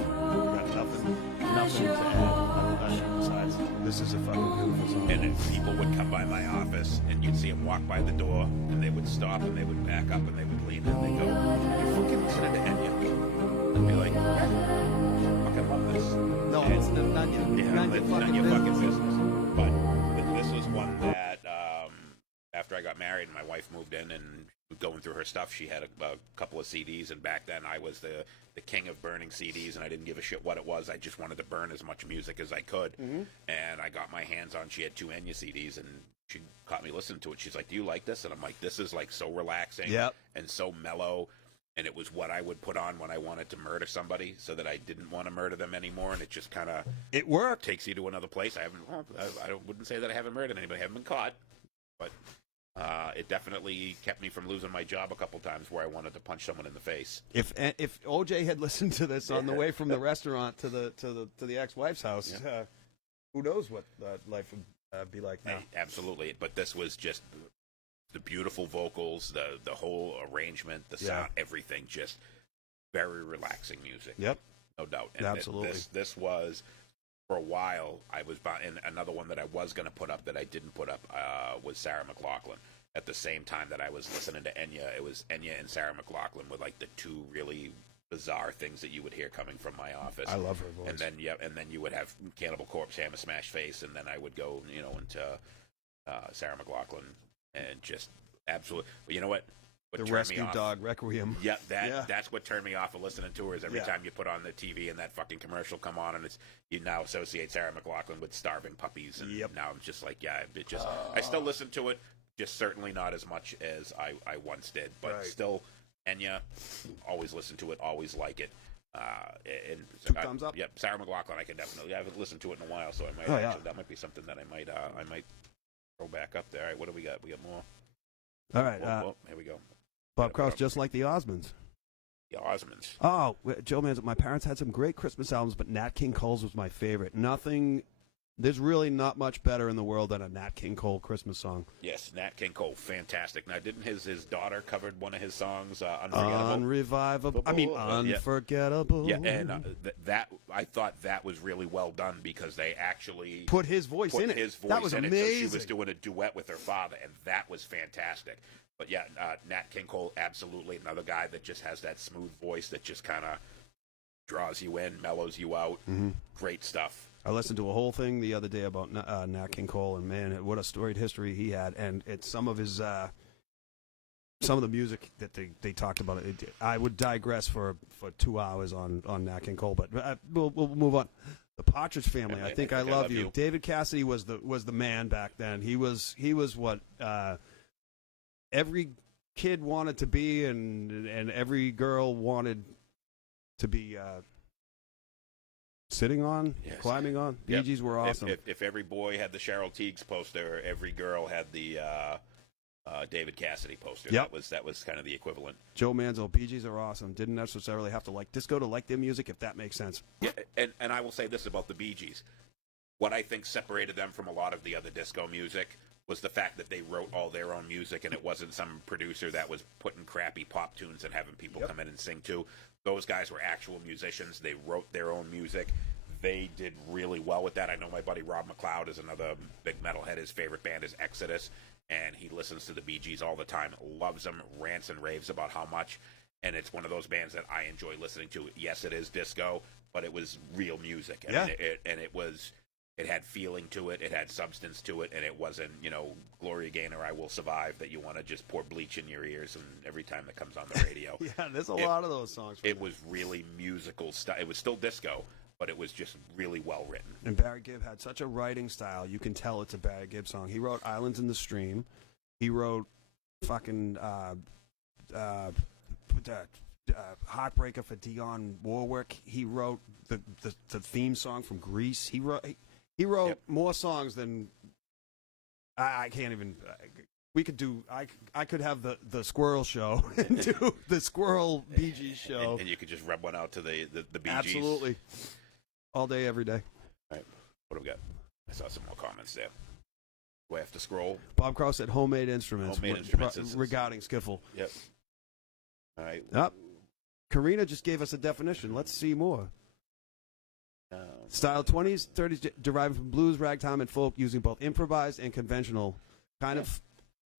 Nothing to add besides this is a fucking beautiful song. and then people would come by my office, and you'd see them walk by the door, and they would stop, and they would back up, and they would lean, and they go, "You fucking listening to Enya?" I'd be like, "Yeah, I fucking love this." No, And- it's none None of your fucking business. But this was one that after I got married and my wife moved in and going through her stuff, she had a couple of CDs, and back then I was the king of burning CDs, and I didn't give a shit what it was. I just wanted to burn as much music as I could, and I got my hands on. She had 2 Enya CDs, and she caught me listening to it. She's like, "Do you like this?" And I'm like, "This is like so relaxing and so mellow." And it was what I would put on when I wanted to murder somebody, so that I didn't want to murder them anymore. And it just kind of It worked. takes you to another place. I wouldn't say that I haven't murdered anybody. I haven't been caught, but it definitely kept me from losing my job a couple times where I wanted to punch someone in the face. If OJ had listened to this on the way from the restaurant to the ex-wife's house, who knows what life would be like now? Absolutely, but this was just the beautiful vocals, the whole arrangement, the sound, everything, just very relaxing music. Yep, no doubt. And absolutely. This was, for a while, I was and another one that I was going to put up that I didn't put up was Sarah McLachlan. At the same time that I was listening to Enya, it was Enya and Sarah McLachlan were like the 2 really bizarre things that you would hear coming from my office. I love her voice. And then you would have Cannibal Corpse, Hammer Smash Face, and then I would go, into Sarah McLachlan and just absolutely. But you know what? The Rescue Dog Requiem. Yeah, that's what turned me off of listening to her. Is every Yeah. time you put on the TV and that fucking commercial come on, and it's you now associate Sarah McLachlan with starving puppies, and now I'm just like, it just I still listen to it, just certainly not as much as I once did, but still Enya, always listen to it, always like it. And thumbs up. Yep, Sarah McLachlan, I haven't listened to it in a while, so I might that might be something that I might throw back up there. All right, what do we got? We got more. All right, here we go. Bob Krause, just like the Osmonds. The Osmonds. Oh, Joe Manzo, my parents had some great Christmas albums, but Nat King Cole's was my favorite. There's really not much better in the world than a Nat King Cole Christmas song. Yes, Nat King Cole, fantastic. Now, didn't his daughter covered one of his songs, Unforgettable? Unforgettable. Yeah, and that I thought that was really well done because they actually put his voice in it. That was amazing. So she was doing a duet with her father, and that was fantastic. But yeah, Nat King Cole, absolutely another guy that just has that smooth voice that just kind of draws you in, mellows you out. Mm-hmm. Great stuff. I listened to a whole thing the other day about Nat King Cole, and man, what a storied history he had. And it's some of the music that they talked about. I would digress for 2 hours on Nat King Cole, but we'll move on. The Partridge Family. I think I love you. David Cassidy was the man back then. He was what every kid wanted to be, and every girl wanted to be. Sitting on, climbing on. Bee Gees were awesome. If every boy had the Cheryl Tiegs poster, every girl had the David Cassidy poster. Yep. That was kind of the equivalent. Joe Manzo, Bee Gees are awesome. Didn't necessarily have to like disco to like their music, if that makes sense. Yeah, and I will say this about the Bee Gees. What I think separated them from a lot of the other disco music was the fact that they wrote all their own music, and it wasn't some producer that was putting crappy pop tunes and having people come in and sing too. Those guys were actual musicians. They wrote their own music. They did really well with that. I know my buddy Rob McLeod is another big metalhead. His favorite band is Exodus, and he listens to the Bee Gees all the time, loves them, rants and raves about how much. And it's one of those bands that I enjoy listening to. Yes, it is disco, but it was real music. I mean, it had feeling to it, it had substance to it, and it wasn't, Gloria Gaynor, I Will Survive, that you want to just pour bleach in your ears and every time that comes on the radio. Yeah, there's a lot of those songs. It was really musical stuff. It was still disco, but it was just really well written. And Barry Gibb had such a writing style. You can tell it's a Barry Gibb song. He wrote Islands in the Stream. He wrote fucking Heartbreaker for Dionne Warwick. He wrote the theme song from Grease. He wrote more songs than I can't even. we could do. I could have the Squirrel show and do the Squirrel Bee Gees show. And you could just rub one out to the Bee Gees. Absolutely. All day, every day. All right. What do we got? I saw some more comments there. Do I have to scroll? Bob Krause said homemade instruments. Homemade instruments regarding skiffle. Yep. All right. Yep. Karina just gave us a definition. Let's see more. Style 20s, 30s, derived from blues, ragtime, and folk, using both improvised and conventional. Kind of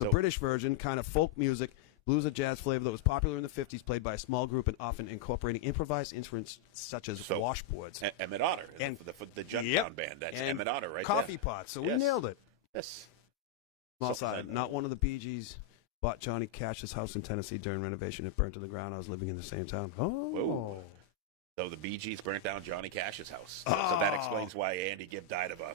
the British version, kind of folk music, blues and jazz flavor that was popular in the 50s, played by a small group and often incorporating improvised instruments such as washboards. Emmett Otter. And the Junktown band. That's Emmett Otter right coffee there. pots. So we nailed it. Yes. Small side. Not one of the Bee Gees bought Johnny Cash's house in Tennessee during renovation. It burned to the ground. I was living in the same town. Oh. Whoa. So the Bee Gees burnt down Johnny Cash's house. So that explains why Andy Gibb died of a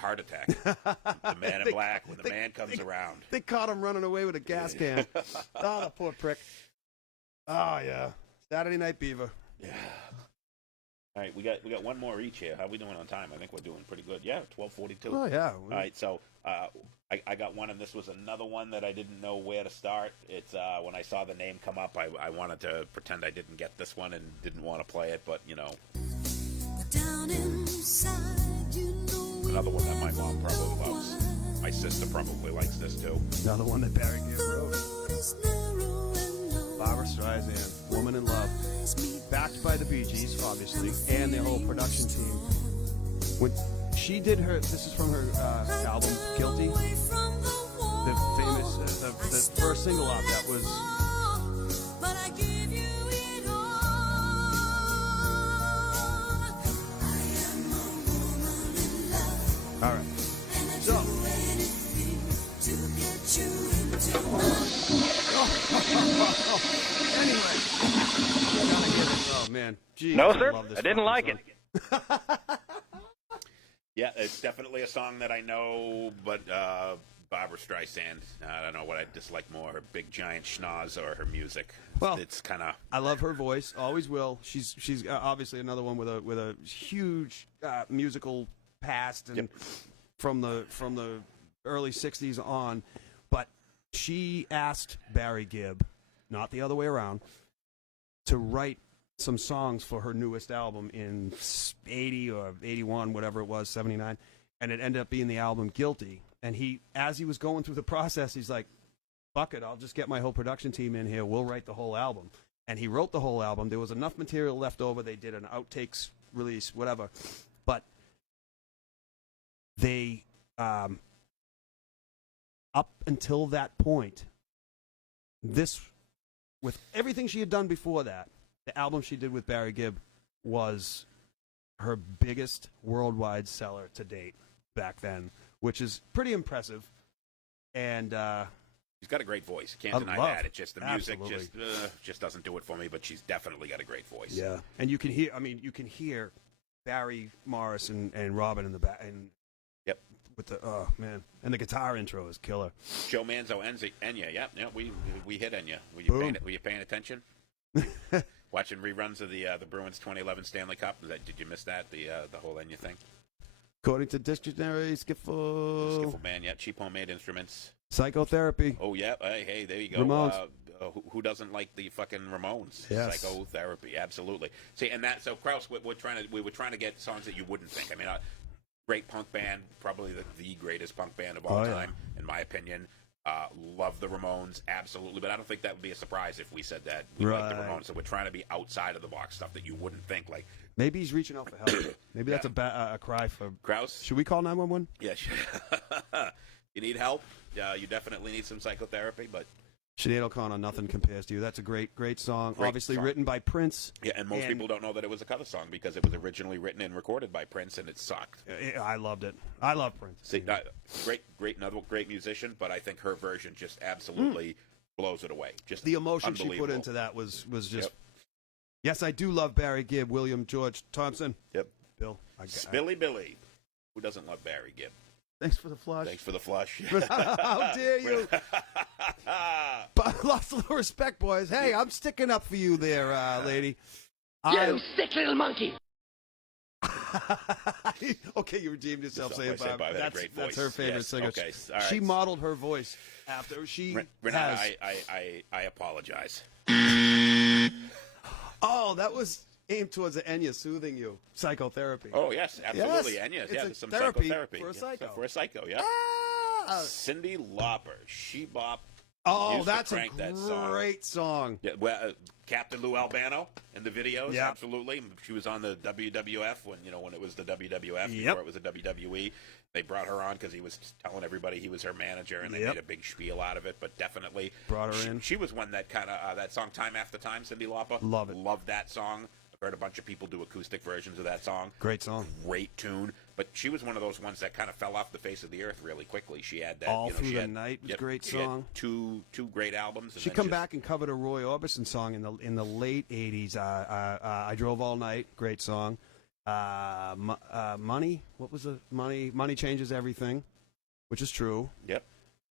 heart attack. The Man in Black, when the man comes around. They caught him running away with a gas can. Oh, the poor prick. Oh, yeah. Saturday Night Beaver. Yeah. All right, we got one more each here. How are we doing on time? I think we're doing pretty good. Yeah, 12:42. Oh, yeah. All right, so I got one, and this was another one that I didn't know where to start. It's when I saw the name come up, I wanted to pretend I didn't get this one and didn't want to play it, but, you know. Another one that my mom probably loves. My sister probably likes this, too. Another one that Barry Gibb wrote. Barbara Streisand, Woman in Love. Backed by the Bee Gees, obviously, and their whole production team. When she did this is from her album, Guilty. The famous, the first single off that was... All right. So... Anyway. Oh, man. Jeez, No, sir, love this I didn't like song. it. Yeah, it's definitely a song that I know, but Barbara Streisand, I don't know what I dislike more, her big giant schnoz or her music. Well, it's kind of... I love her voice, always will. She's obviously another one with a huge musical past and from the early 60s on, but she asked Barry Gibb, not the other way around, to write some songs for her newest album in 80 or 81, whatever it was, 79, and it ended up being the album Guilty. And as he was going through the process, he's like, fuck it, I'll just get my whole production team in here, we'll write the whole album. And he wrote the whole album. There was enough material left over, they did an outtakes release, whatever. But they, up until that point, with everything she had done before that, the album she did with Barry Gibb was her biggest worldwide seller to date back then, which is pretty impressive. And she's got a great voice. Can't deny that. It's just the music just doesn't do it for me, but she's definitely got a great voice. Yeah. And you can hear Barry Morris and Robin in the back. And yep. With the man, and the guitar intro is killer. Joe Manzo, Enya. Yeah, we hit Enya. Were you paying attention? Watching reruns of the Bruins 2011 Stanley Cup. Did you miss that? The whole Enya thing. According to Dictionary, Skiffle band. Yeah, cheap homemade instruments. Psychotherapy. Oh yeah. Hey, there you go. Ramones. Who doesn't like the fucking Ramones? Yes. Psychotherapy. Absolutely. See, and that. So Krause, we were trying to get songs that you wouldn't think. I mean. Great punk band, probably the greatest punk band of all time, in my opinion. Love the Ramones, absolutely, but I don't think that would be a surprise if we said that we like the Ramones. So we're trying to be outside of the box, stuff that you wouldn't think. Like maybe he's reaching out for help. Maybe that's a cry for Krause. Should we call 911? Yeah, you need help. You definitely need some psychotherapy, but. Sinead O'Connor, Nothing Compares to You. That's a great song. Obviously written by Prince. Yeah, and most people don't know that it was a cover song because it was originally written and recorded by Prince, and it sucked. I loved it. I love Prince. See, another great musician, but I think her version just absolutely blows it away. Just the emotion she put into that was just. Yep. Yes, I do love Barry Gibb, William George Thompson. Yep. Bill. Billy. Who doesn't love Barry Gibb? Thanks for the flush. How dare you? But lost a little respect, boys. Hey, I'm sticking up for you there, lady. You sick little monkey. Okay, you redeemed yourself. Say Saved by Bob. That's her favorite Yes, singer. okay, all right. She modeled her voice after she Renata, has. I apologize. Oh, that was aimed towards the Enya soothing you. Psychotherapy. Oh, yes, absolutely. Yes, And yes, it's yeah, a there's some therapy psychotherapy. for a psycho. For a psycho, yeah. Ah! Cyndi Lauper, She Bop. Oh, used to that's a crank that song. great song. Yeah, well, Captain Lou Albano in the videos, Yeah. absolutely. She was on the WWF when it was the WWF Yep. before it was the WWE. They brought her on because he was telling everybody he was her manager, and they Yep. made a big spiel out of it. But definitely Brought her in. She was one that kind of that song "Time After Time." Cyndi Lauper, Love it. Loved that song. I've heard a bunch of people do acoustic versions of that song. Great song. Great tune. But she was one of those ones that kind of fell off the face of the earth really quickly. She had that All Through she the had- Night was a yep, great she had song. two great albums. And She then come just- back and covered a Roy Orbison song in the late '80s. I Drove All Night, great song. Money, what was the Money? Money Changes Everything, which is true. Yep.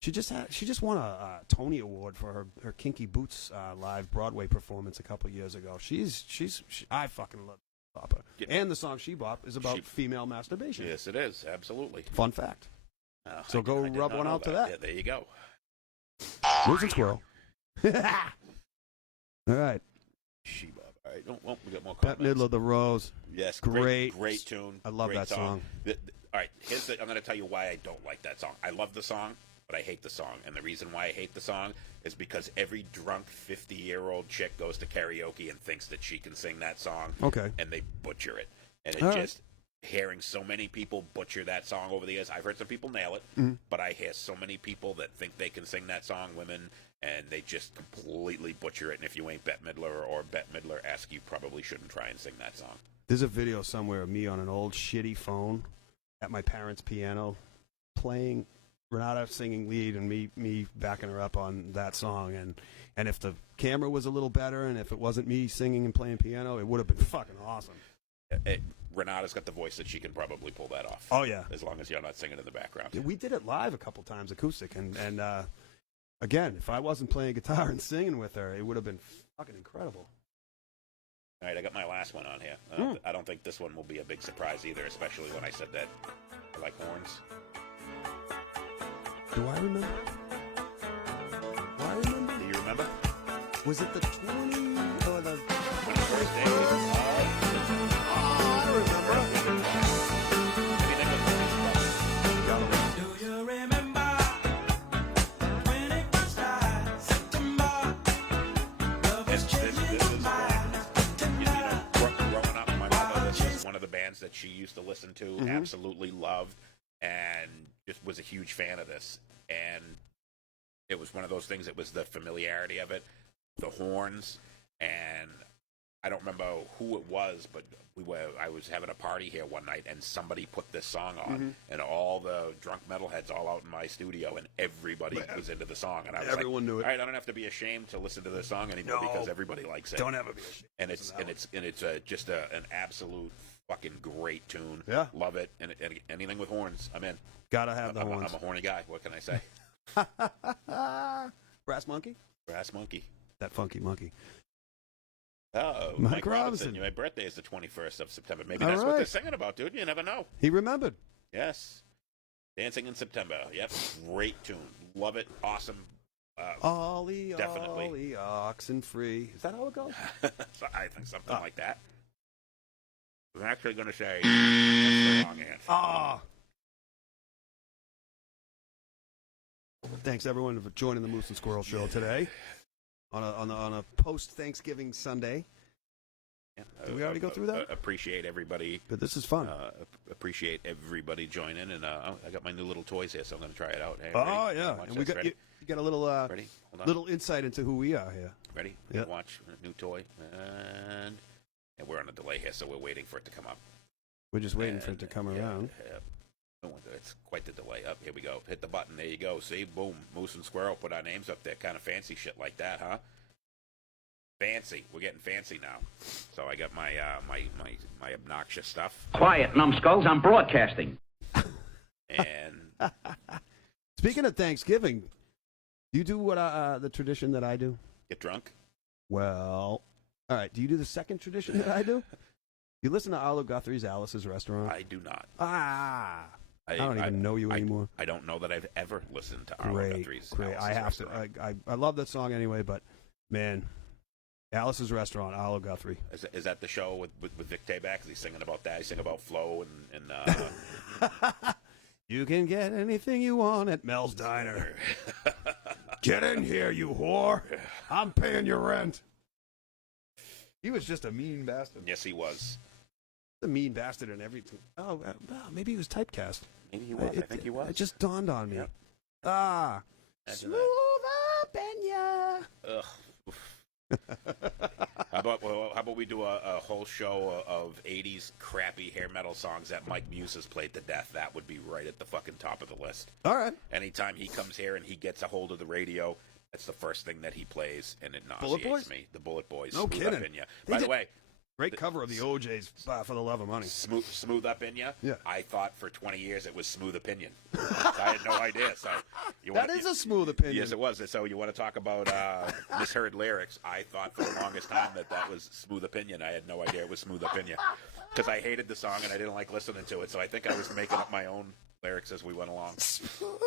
She just won a Tony Award for her Kinky Boots live Broadway performance a couple years ago. I fucking love Bopper. Yeah. And the song She Bop is about female masturbation. Yes, it is. Absolutely. Fun fact. So I go did rub not one know out to that. Yeah, there you go. Losing Squirrel. All right. She Bop. All right. We got more Bette comments. Midler, The Rose. Yes, Great. great tune. I love great that song. All right, I'm going to tell you why I don't like that song. I love the song, but I hate the song. And the reason why I hate the song is because every drunk 50-year-old chick goes to karaoke and thinks that she can sing that song. Okay. And they butcher it. And All it right. just, hearing so many people butcher that song over the years, I've heard some people nail it, but I hear so many people that think they can sing that song, women, and they just completely butcher it. And if you ain't Bette Midler or Bette Midler-esque, you probably shouldn't try and sing that song. There's a video somewhere of me on an old shitty phone at my parents' piano playing Renata singing lead and me backing her up on that song. And if the camera was a little better and if it wasn't me singing and playing piano, it would have been fucking awesome. Renata's got the voice that she can probably pull that off. Oh, yeah. As long as you're not singing in the background. We did it live a couple times, acoustic. And again, if I wasn't playing guitar and singing with her, it would have been fucking incredible. All right, I got my last one on here. I don't think this one will be a big surprise either, especially when I said that I like horns. Do I remember? Do you remember? Was it the 20 or the 21st day. I remember. Anything with horns? Do you remember when it was September? This is growing up, my mother, this was one of the bands that she used to listen to, absolutely loved, and just was a huge fan of this. And it was one of those things, it was the familiarity of it, the horns, and I don't remember who it was, but I was having a party here one night, and somebody put this song on, and all the drunk metalheads all out in my studio, and everybody was into the song, and I was Everyone knew it. All right, I don't have to be ashamed to listen to this song anymore because everybody likes it. Don't ever be ashamed. And it's just an absolute fucking great tune. Yeah. Love it. And anything with horns, I'm in. Gotta have the I'm horns. a horny guy. What can I say? Brass Monkey? Brass monkey. That funky monkey. Oh, Mike Robinson. My birthday is the 21st of September. Maybe All that's what right. they're singing about, dude. You never know. He remembered. Yes. Dancing in September. Yep. Great tune. Love it. Awesome. Ollie, Definitely. Ollie, oxen free. Is that how it goes? I think something like that. I'm actually going to say that's the wrong answer. Ah. Thanks everyone for joining the Moose and Squirrel Show today on a post Thanksgiving Sunday. Yeah. Did we already go through that? Appreciate everybody. But this is fun. Appreciate everybody joining, and I got my new little toys here, so I'm going to try it out. Hey, Oh ready? yeah, Watch and we this. got Ready? you got a little Ready? Hold on. little insight into who we are here. Ready? Yeah. Watch a new toy, and we're on a delay here, so we're waiting for it to come up. We're just waiting for it to come around. Yeah. Oh, it's quite the delay. Up here we go. Hit the button. There you go. See, boom. Moose and Squirrel put our names up there. Kind of fancy shit like that, huh? Fancy. We're getting fancy now. So I got my my obnoxious stuff. Quiet, numbskulls. I'm broadcasting. And Speaking of Thanksgiving, do you do what the tradition that I do? get drunk. Well, all right. Do you do the second tradition that I do? You listen to Arlo Guthrie's Alice's Restaurant? I do not. I don't even know you anymore. I don't know that I've ever listened to Arlo Great, Guthrie's great. Alice's I have Restaurant. to. I love that song anyway, but man, Alice's Restaurant, Arlo Guthrie. Is that the show with Vic Tayback? Is he singing about that? He's singing about Flo and You can get anything you want at Mel's Diner. Get in here, you whore. I'm paying your rent. He was just a mean bastard. Yes, he was. A mean bastard in everything. Oh, maybe he was typecast. Maybe he was. I think he was. It just dawned on me. Yep. Ah. Imagine Smooth up in ya. Ugh. How about we do a whole show of 80s crappy hair metal songs that Mike Muse has played to death? That would be right at the fucking top of the list. All right. Anytime he comes here and he gets a hold of the radio, that's the first thing that he plays, and it Bullet nauseates Boys? me. The Bullet Boys. No Smooth kidding. Up in Ya. They By the did- way, Great cover of the OJ's For the Love of Money. Smooth Up in Ya. Yeah. I thought for 20 years it was Smooth Opinion. I had no idea. So That is a smooth opinion. Yes, it was. So you want to talk about misheard lyrics? I thought for the longest time that was Smooth Opinion. I had no idea it was Smooth Opinion because I hated the song and I didn't like listening to it. So I think I was making up my own lyrics as we went along. Smooth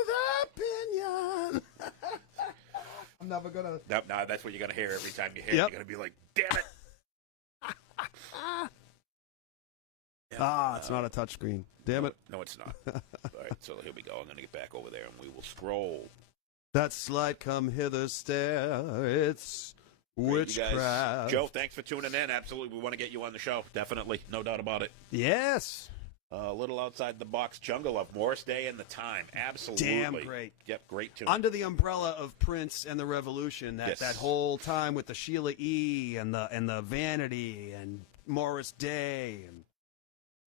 opinion. I'm never gonna. No, that's what you're gonna hear every time you hear it. Yep. You're gonna be like, "Damn it!" It's not a touchscreen. Damn it. No, it's not. All right, so here we go. I'm gonna get back over there and we will scroll. That slight come hither stare, it's Great, you guys. witchcraft. Joe, thanks for tuning in. Absolutely, we want to get you on the show. Definitely, no doubt about it. Yes. A little outside the box jungle of Morris Day and the Time. Absolutely. Damn great. Yep, great tune. Under the umbrella of Prince and the Revolution, that Yes. whole time with the Sheila E. and the Vanity and Morris Day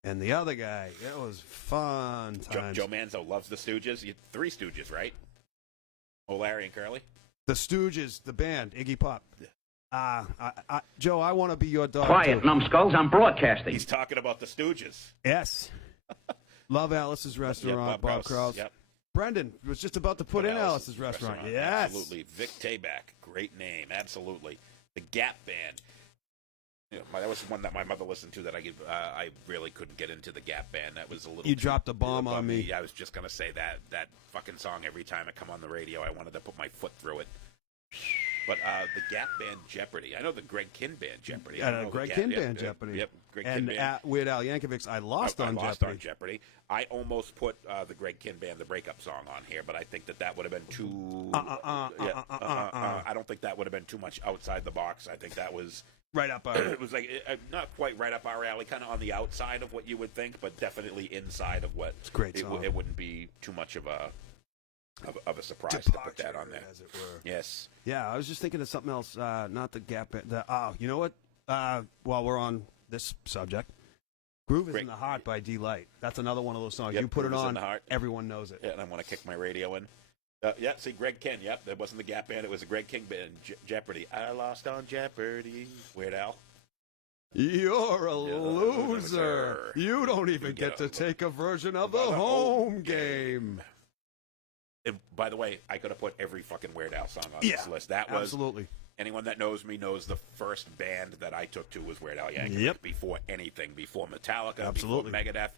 and the other guy. It was fun times. Joe Manzo loves the Stooges. Three Stooges, right? Oh, Larry and Curly. The Stooges, the band, Iggy Pop. Joe, I want to be your dog. Quiet, too. numbskulls, I'm broadcasting. He's talking about the Stooges. Yes. Love Alice's Restaurant, Yep, Bob Krause. Yep. Brendan was just about to put in Alice's Restaurant. Yes. Absolutely. Vic Tayback. Great name. Absolutely. The Gap Band. That was one that my mother listened to that I really couldn't get into the Gap Band. That was a little. You dropped a bomb on me. Yeah, I was just going to say that fucking song, every time it come on the radio, I wanted to put my foot through it. But the Gap Band Jeopardy. I know the Greg Kinn Band Jeopardy. I don't know Greg the Kinn Gap- Band Jeopardy. Yep, Greg and Kinn Band. Weird Al Yankovic's I Lost I on lost Jeopardy. on Jeopardy. I almost put the Greg Kinn Band, the breakup song, on here, but I think that would have been too. I don't think that would have been too much outside the box. I think that was Right up our. it was like not quite right up our alley, kind of on the outside of what you would think, but definitely inside of what. It's a great song. It wouldn't be too much of a surprise to put that on there. As it were. Yes. Yeah, I was just thinking of something else. Not the Gap Band. You know what? While we're on this subject, "Groove Is Great. in the Heart" by D Light. That's another one of those songs. Yep, You put it Groove Is in on, the Heart. everyone knows it. Yeah, and I want to kick my radio in. Yeah, see, Greg Kinn. Yep, that wasn't the Gap Band. It was the Greg Kinn Band. Jeopardy. I lost on Jeopardy. Weird Al. You're a loser. loser. You don't even get to take a version of the home game. And by the way, I could have put every fucking Weird Al song on this list. That was absolutely. Anyone that knows me knows the first band that I took to was Weird Al Yankovic. Yep. Before anything, before Metallica, Absolutely. before Megadeth,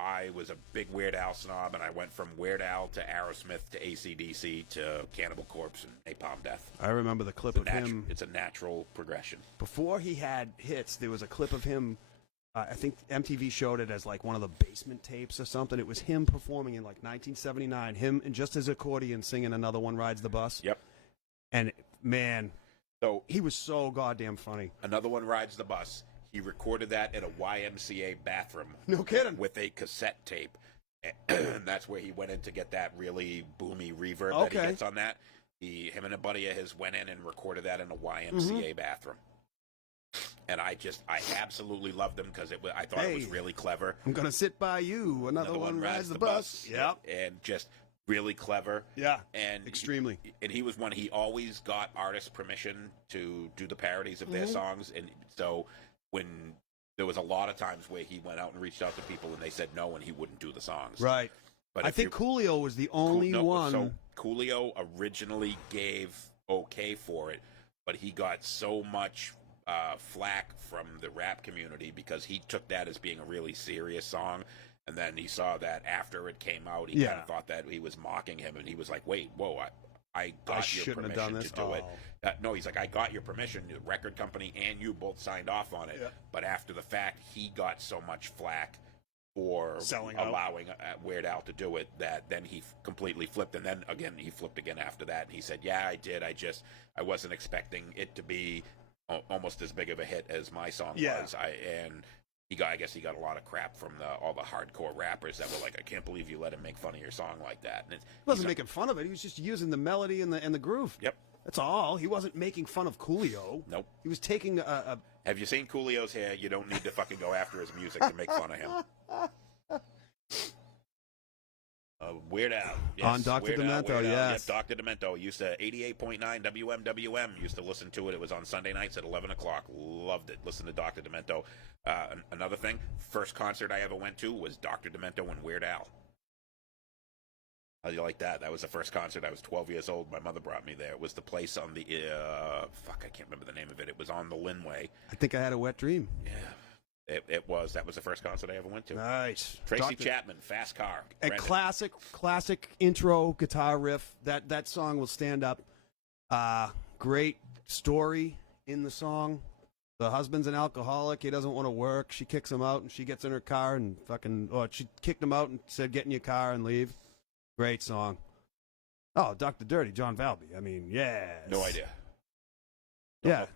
I was a big Weird Al snob, and I went from Weird Al to Aerosmith to AC/DC to Cannibal Corpse and Napalm Death. I remember the clip of him It's a natural progression. before he had hits. There was a clip of him. I think MTV showed it as like one of the basement tapes or something. It was him performing in like 1979. Him and just his accordion singing "Another One Rides the Bus." Yep. And man, So he was so goddamn funny. Another One Rides the Bus. He recorded that in a YMCA bathroom. No kidding. With a cassette tape. And that's where he went in to get that really boomy reverb that he Okay. gets on that. Him and a buddy of his went in and recorded that in a YMCA bathroom. And I absolutely loved him because I thought it was Hey. really clever. I'm gonna sit by you. Another one rides the bus. Yep. And just really clever. Yeah. And Extremely. He was one. He always got artists permission to do the parodies of their songs, and so when there was a lot of times where he went out and reached out to people, and they said no, and he wouldn't do the songs. Right. But I if think you- Coolio was the only one. So Coolio originally gave okay for it, but he got so much flack from the rap community because he took that as being a really serious song. And then he saw that after it came out, he kind of thought that he was mocking him. And he was like, wait, whoa, I got your permission to do it. No, he's like, I got your permission. The record company and you both signed off on it. Yeah. But after the fact, he got so much flack for allowing Weird Al to do it that then he completely flipped. And then again, he flipped again after that. And he said, yeah, I did. I wasn't expecting it to be almost as big of a hit as my song was. I guess he got a lot of crap from all the hardcore rappers that were like, I can't believe you let him make fun of your song like that. And he wasn't making fun of it. He was just using the melody and the groove. Yep. That's all. He wasn't making fun of Coolio. Nope. He was taking a... Have you seen Coolio's hair? You don't need to fucking go after his music to make fun of him. Weird Al. Yes, on Dr. Demento, yes. Yep, Dr. Demento. Used to 88.9 WMWM. Used to listen to it. It was on Sunday nights at 11 o'clock. Loved it. Listen to Dr. Demento. Another thing, first concert I ever went to was Dr. Demento and Weird Al. How do you like that? That was the first concert. I was 12 years old. My mother brought me there. It was the place on the... I can't remember the name of it. It was on the Linway. I think I had a wet dream. Yeah. It was. That was the first concert I ever went to. Nice. Tracy Chapman, Fast Car. A classic intro guitar riff. That song will stand up. Great story in the song. The husband's an alcoholic. He doesn't want to work. She kicks him out, and she gets in her car and she kicked him out and said, get in your car and leave. Great song. Oh, Dr. Dirty, John Valby. I mean, yes. No idea.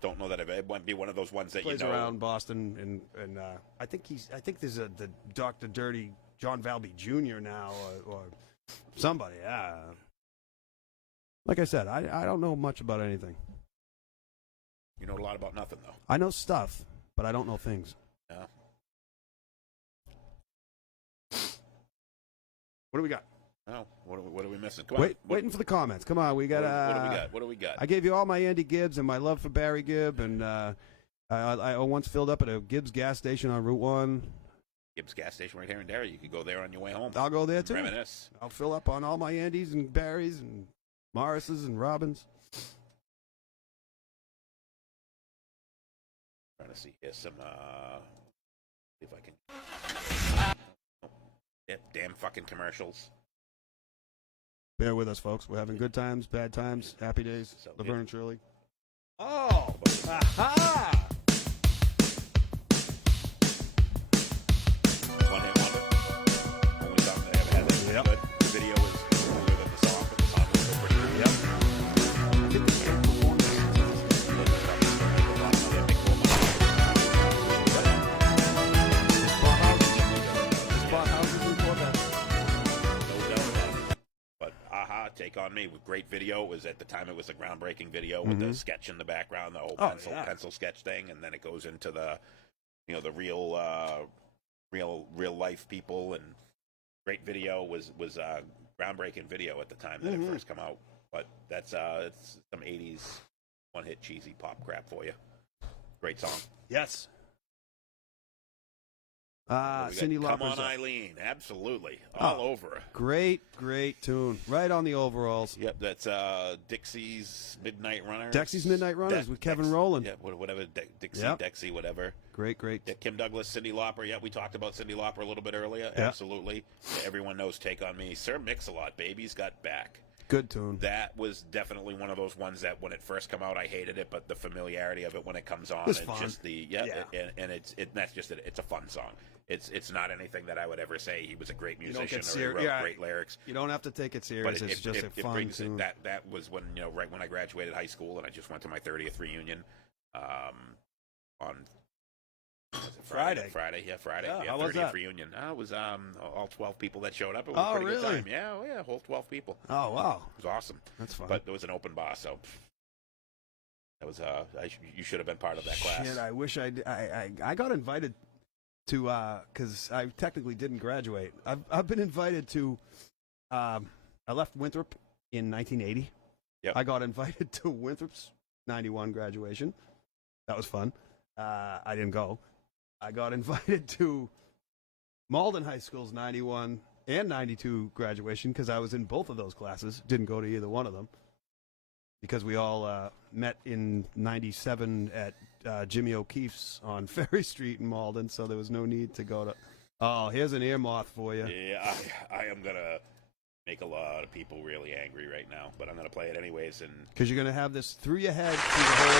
Don't know that it might be one of those ones that plays you know. Around Boston, and I think there's the Dr. Dirty John Valby Jr. now or somebody. Yeah. Like I said, I don't know much about anything. You know a lot about nothing, though. I know stuff, but I don't know things. Yeah. What do we got? Oh, what are we missing? Come on. Waiting for the comments. Come on, we got. What do we got? I gave you all my Andy Gibbs and my love for Barry Gibb, and I once filled up at a Gibbs gas station on Route 1. Gibbs gas station right here in Derry. You could go there on your way home. I'll go there too. Reminisce. I'll fill up on all my Andys and Barrys and Morrises and Robins. Trying to see here some. See if I can. Yep, damn fucking commercials. Bear with us, folks. We're having good times, bad times, happy days. So Laverne and Shirley. Oh! Aha! One hit wonder. Only song they ever had that was good. The video was older than the song, but the song was still pretty good. Yep. I think the band performed Take on Me with great video. It was at the time it was a groundbreaking video with the sketch in the background, the whole pencil sketch thing, and then it goes into the the real life people, and great video was groundbreaking video at the time that it first come out. But that's it's some 80s one hit cheesy pop crap for you. Great song. Yes. Cyndi Lauper's Come On Eileen, absolutely. All over. Great tune. Right on the overalls. Yep, that's Dixie's Midnight Runners. Dixie's Midnight Runners with Kevin Rowland. Yeah, whatever. Dixie, yep. Dexy, whatever. Great. Yeah, Kim Douglas, Cyndi Lauper. Yeah, we talked about Cyndi Lauper a little bit earlier. Yeah. Absolutely. Yeah, everyone knows Take On Me. Sir Mix-a-Lot, Baby's Got Back. Good tune. That was definitely one of those ones that when it first came out, I hated it, but the familiarity of it when it comes on, it's fun. Just that's just it's a fun song. It's not anything that I would ever say he was a great musician or he wrote great lyrics. You don't have to take it serious. It's just a fun tune. That was when right when I graduated high school and I just went to my 30th reunion on Friday. Friday. Yeah, 30th reunion. It was all 12 people that showed up. It was a pretty good time. Yeah, whole 12 people. Oh wow, it was awesome. That's fun. But there was an open bar, so that was you should have been part of that class. Shit, I wish I got invited to because I technically didn't graduate. I've been invited to. I left Winthrop in 1980. Yep. I got invited to Winthrop's 91 graduation. That was fun. I didn't go. I got invited to Malden High School's 91 and 92 graduation because I was in both of those classes. Didn't go to either one of them because we all met in 97 at Jimmy O'Keefe's on Ferry Street in Malden, so there was no need to go to. Oh, here's an ear moth for you. Yeah, I am gonna make a lot of people really angry right now, but I'm gonna play it anyways. And Because you're gonna have this through your head through the whole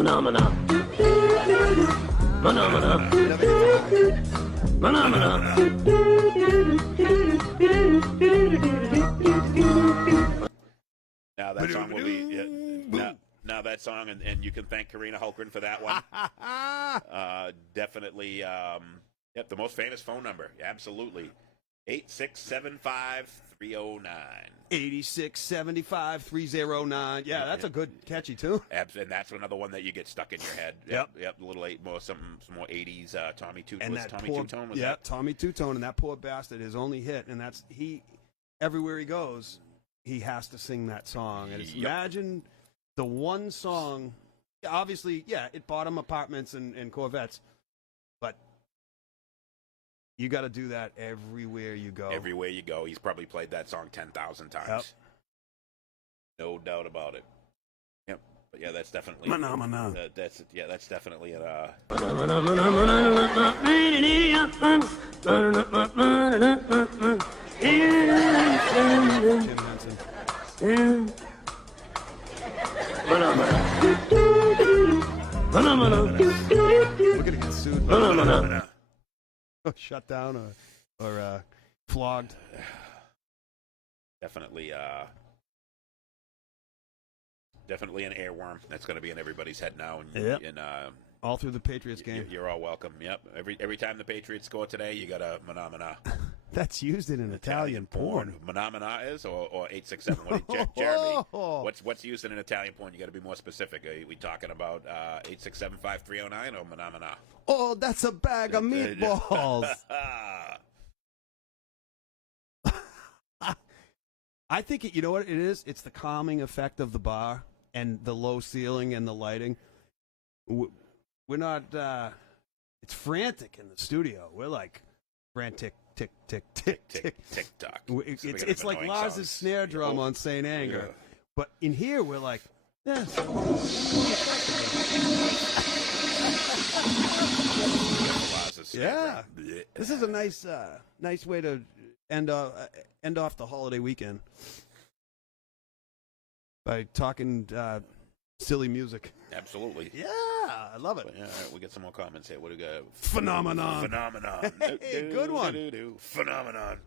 phenomena. Now that song will be now that song, and you can thank Karina Hulkren for that one. Definitely, the most famous phone number. Absolutely, 8675309. 8675-309. Yeah, that's a good catchy tune. And that's another one that you get stuck in your head. Yep. A little some more 80s Tommy Two. And was that Tommy poor, Two-Tone? Was yeah, that? Tommy Two-Tone, and that poor bastard, his only hit, and that's everywhere he goes, he has to sing that song. And imagine the one song, obviously, it bought him apartments and Corvettes, but you got to do that everywhere you go. Everywhere you go. He's probably played that song 10,000 times. Yep. No doubt about it. Yep. But yeah, that's definitely that's definitely it. Jim Henson. We're gonna get sued. Shut down or flogged. Definitely an airworm that's going to be in everybody's head now. And all through the Patriots game. You're all welcome. Yep. Every time the Patriots score today, you got a Manamana. That's used in an Italian porn. Manamana is or 867. What, Jeremy? What's used in an Italian porn? You got to be more specific. Are we talking about 8675309 or Manamana? Oh, that's a bag of meatballs. I think you know what it is? It's the calming effect of the bar and the low ceiling and the lighting. We're not, it's frantic in the studio. We're like frantic, tick, tick, tick, tick. Tick tock. It's like Lars's snare drum on St. Anger. Yeah. But in here, we're like, this is a nice way to end off the holiday weekend by talking silly music. Absolutely. Yeah, I love it. But, all right, we get some more comments here. What do we got? Phenomenon. Hey, good one. Phenomenon.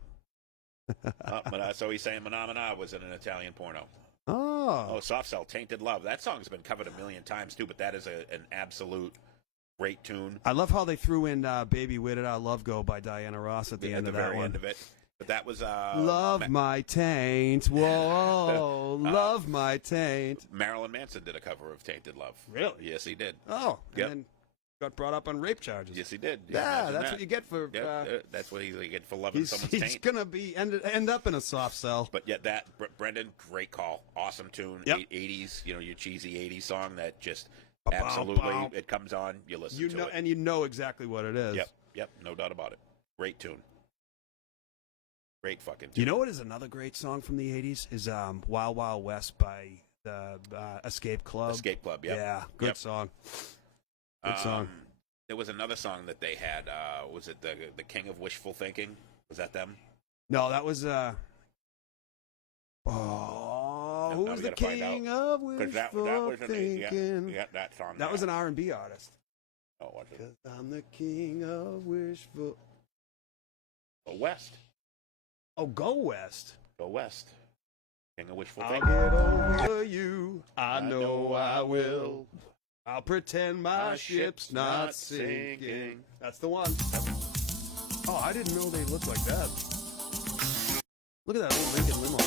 But so he's saying Phenomena was in an Italian porno. Oh, Soft Cell, Tainted Love. That song's been covered a million times too, but that is an absolute great tune. I love how they threw in "Baby Where Did Our Love Go" by Diana Ross at the end of that one. End of it. But that was Love My Taint. Whoa, love my taint. Marilyn Manson did a cover of Tainted Love. Really? Yes, he did. Oh, yep. And then got brought up on rape charges. Yes, he did. Yeah, that's what you get for. That's what you get for loving someone's taint. He's gonna be end up in a soft cell. But yeah, that Brendan, great call, awesome tune. Yep. 80s, your cheesy 80s song that just absolutely it comes on, you listen to it, and you know exactly what it is. Yep, no doubt about it. Great tune. Great fucking tune. You know what is another great song from the 80s? Is Wild Wild West by the Escape Club. Escape Club, yep. Yeah, good song. Good song. There was another song that they had. Was it the King of Wishful Thinking? Was that them? No, that was who's the King of Wishful Thinking? That song. That was an R&B artist. Oh, what's it? 'Cause I'm the King of Wishful. Go West. Oh, Go West. Go West. King of Wishful I'll Thinking. get over you. I know I will. I'll pretend my ship's not sinking. That's the one. Oh, I didn't know they looked like that. Look at that old Lincoln limo.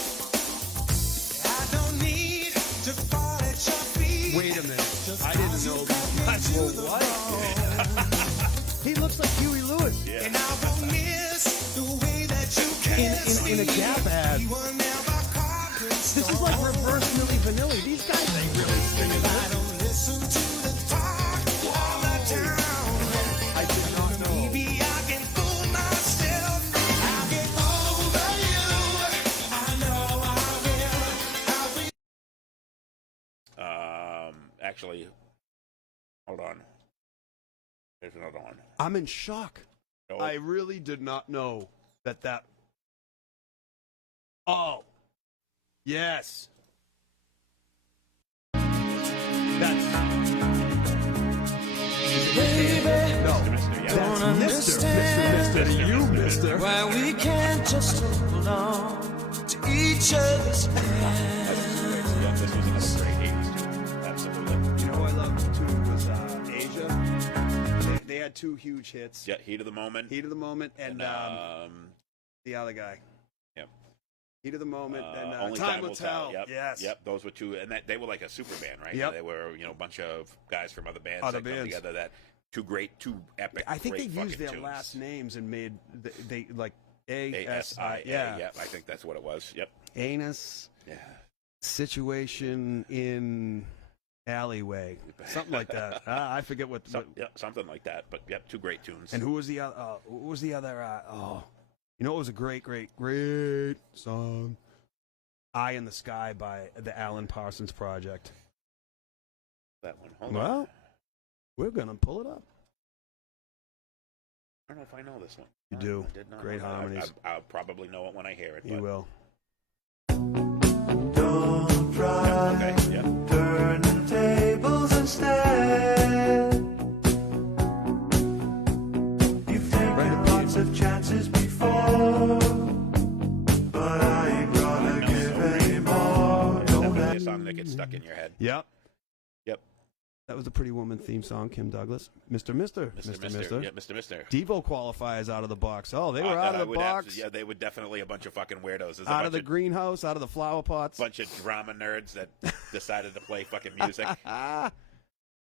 I don't need to fall at your feet. Wait a minute. I didn't know that. Well, what? He looks like Huey Lewis. Yeah. And I won't miss the way that you kiss In a Gap ad. me. You were never conquered. This is like reverse Milli Vanilli. These guys ain't really singing I that. don't listen to the talk all the town. I did not know. Maybe I can fool myself. I'll get over you. actually, hold on. There's another one. I'm in shock. Oh. I really did not know that. Oh, yes. That's no. That's Mister. You, Mister. Why we can't just hold on to each other's hand. Yeah, this was another great 80s tune. Absolutely. You know who I loved too was Asia. They had two huge hits. Yeah, Heat of the Moment. Heat of the Moment and the other guy. Yep. Heat of the Moment and Only Time Will Tell. Yep. Yes. Yep. Those were two, and they were like a super band, right? Yep. They were, a bunch of guys from other bands Other that come bands. together. That two epic. I think great they used fucking their tunes. last names and made they like ASIA. Yeah. Yep. I think that's what it was. Yep. Anus Yeah. situation in alleyway, something like that. I forget what. Something like that. But yep, two great tunes. And who was the other? Who was the other? It was a great song. "Eye in the Sky" by the Alan Parsons Project. That one. Hold on. Well, we're gonna pull it up. I don't know if I know this one. You do. I did not Great know that. harmonies. I'll probably know it when I hear it. You but... will. Don't try Okay. Yeah. turning tables instead. You've taken lots of chances before, but I ain't gonna give any more. It's definitely a song that gets stuck in your head. Yep. Yep. That was the Pretty Woman theme song. Kim Douglas. Mister. Yeah, Mr. Devo qualifiers out of the box. Oh, they were out of the box. Yeah, they were definitely a bunch of fucking weirdos. There's a Out bunch of the greenhouse, out of the flower pots. bunch of drama nerds that decided to play fucking music.